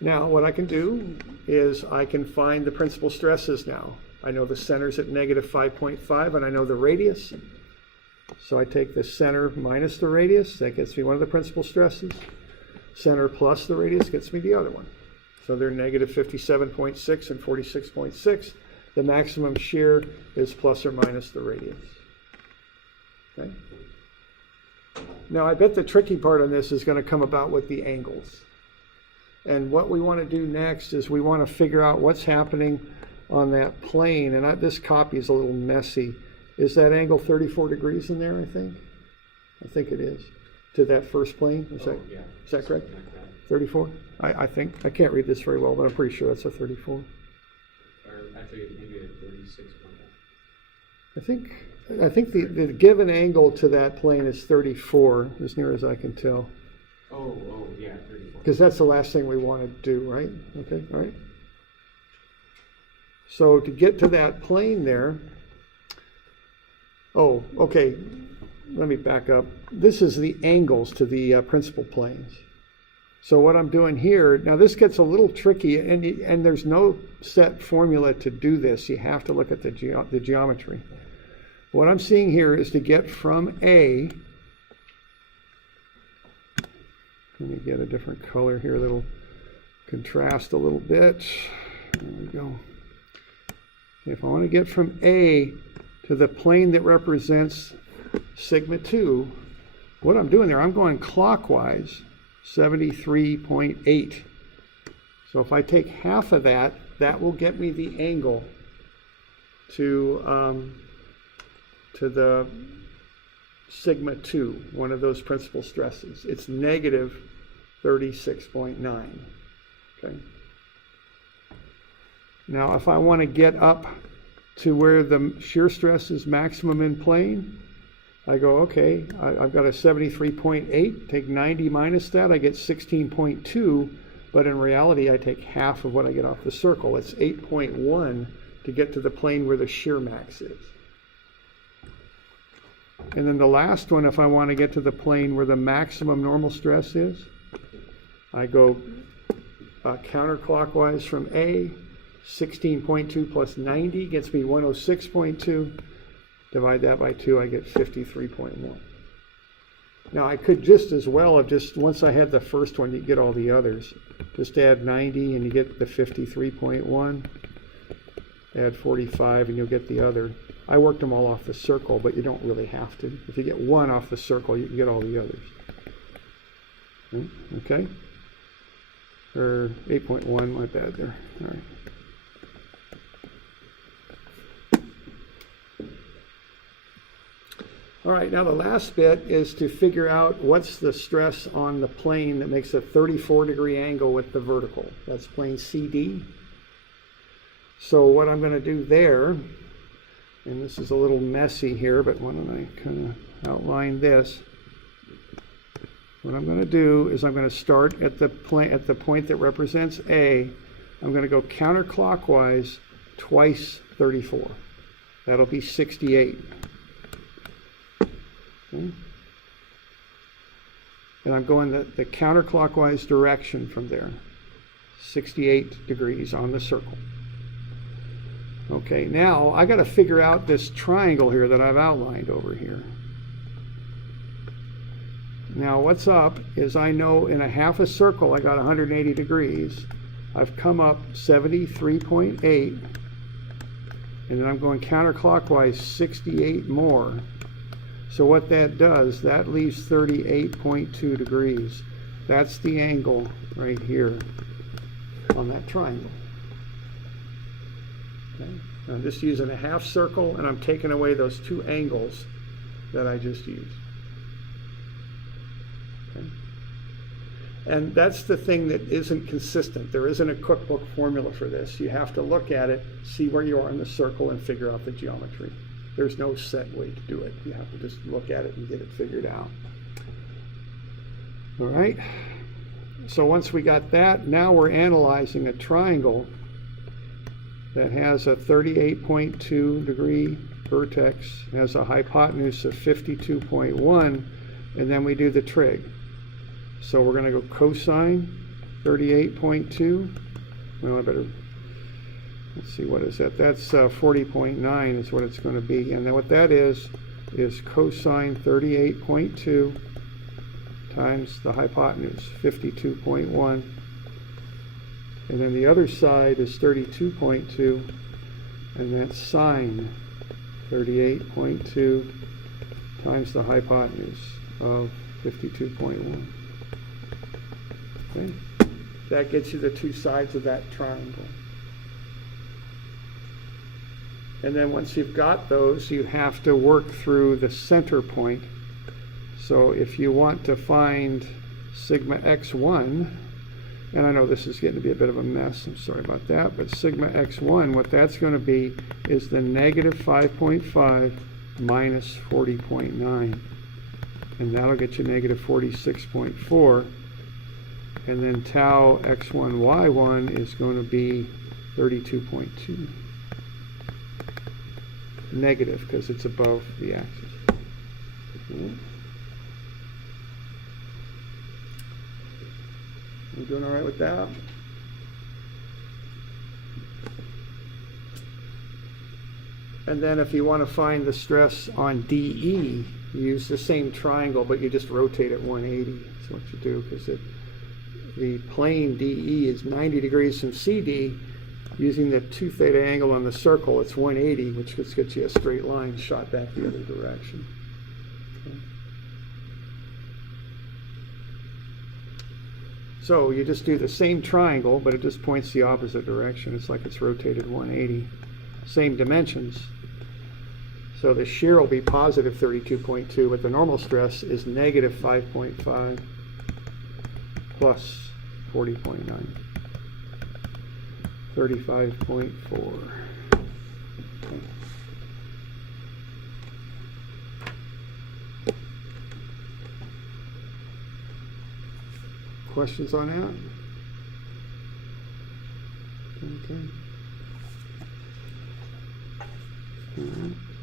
Now, what I can do is I can find the principal stresses now. I know the center's at negative 5.5, and I know the radius. So I take the center minus the radius. That gets me one of the principal stresses. Center plus the radius gets me the other one. So they're negative 57.6 and 46.6. The maximum shear is plus or minus the radius. Okay. Now, I bet the tricky part on this is going to come about with the angles. And what we want to do next is we want to figure out what's happening on that plane. And this copy is a little messy. Is that angle 34 degrees in there, I think? I think it is. To that first plane? Is that correct? 34? I think. I can't read this very well, but I'm pretty sure that's a 34. Or actually, maybe a 36. I think the given angle to that plane is 34, as near as I can tell. Oh, yeah, 34. Because that's the last thing we want to do, right? Okay, all right. So to get to that plane there, oh, okay, let me back up. This is the angles to the principal planes. So what I'm doing here, now this gets a little tricky, and there's no set formula to do this. You have to look at the geometry. What I'm seeing here is to get from A, let me get a different color here that'll contrast a little bit. There we go. If I want to get from A to the plane that represents sigma 2, what I'm doing there, I'm going clockwise, 73.8. So if I take half of that, that will get me the angle to the sigma 2, one of those principal stresses. It's negative 36.9. Okay. Now, if I want to get up to where the shear stress is maximum in plane, I go, okay, I've got a 73.8, take 90 minus that, I get 16.2, but in reality, I take half of what I get off the circle. It's 8.1 to get to the plane where the shear max is. And then the last one, if I want to get to the plane where the maximum normal stress is, I go counterclockwise from A, 16.2 plus 90 gets me 106.2. Divide that by 2, I get 53.1. Now, I could just as well have just, once I had the first one, you get all the others. Just add 90 and you get the 53.1. Add 45 and you'll get the other. I worked them all off the circle, but you don't really have to. If you get one off the circle, you can get all the others. Okay? Or 8.1, my bad there. All right. All right, now the last bit is to figure out what's the stress on the plane that makes a 34-degree angle with the vertical. That's plane CD. So what I'm going to do there, and this is a little messy here, but why don't I kind of outline this? What I'm going to do is I'm going to start at the point that represents A. I'm going to go counterclockwise twice 34. That'll be 68. Okay. And I'm going the counterclockwise direction from there. 68 degrees on the circle. Okay, now I got to figure out this triangle here that I've outlined over here. Now what's up is I know in a half a circle I got 180 degrees. I've come up 73.8, and then I'm going counterclockwise 68 more. So what that does, that leaves 38.2 degrees. That's the angle right here on that triangle. Okay. I'm just using a half circle, and I'm taking away those two angles that I just used. Okay. And that's the thing that isn't consistent. There isn't a cookbook formula for this. You have to look at it, see where you are in the circle, and figure out the geometry. There's no set way to do it. You have to just look at it and get it figured out. All right. So once we got that, now we're analyzing a triangle that has a 38.2 degree vertex, has a hypotenuse of 52.1, and then we do the trig. So we're going to go cosine 38.2. Well, I better, let's see, what is that? That's 40.9 is what it's going to be. And then what that is cosine 38.2 times the hypotenuse, 52.1. And then the other side is 32.2, and that's sine 38.2 times the hypotenuse of 52.1. Okay. That gets you the two sides of that triangle. And then once you've got those, you have to work through the center point. So if you want to find sigma x1, and I know this is getting to be a bit of a mess, I'm sorry about that, but sigma x1, what that's going to be is the negative 5.5 minus 40.9. And that'll get you negative 46.4. And then tau x1, y1 is going to be 32.2. Negative, because it's above the axis. Okay. You doing all right with that? And then if you want to find the stress on DE, you use the same triangle, but you just rotate it 180. That's what you do, because the plane DE is 90 degrees from CD. Using the 2 theta angle on the circle, it's 180, which just gets you a straight line shot back the other direction. Okay. So you just do the same triangle, but it just points the opposite direction. It's like it's rotated 180. Same dimensions. So the shear will be positive 32.2, but the normal stress is negative 5.5 plus 40.9. 35.4. Okay. Questions on that? Okay. All right.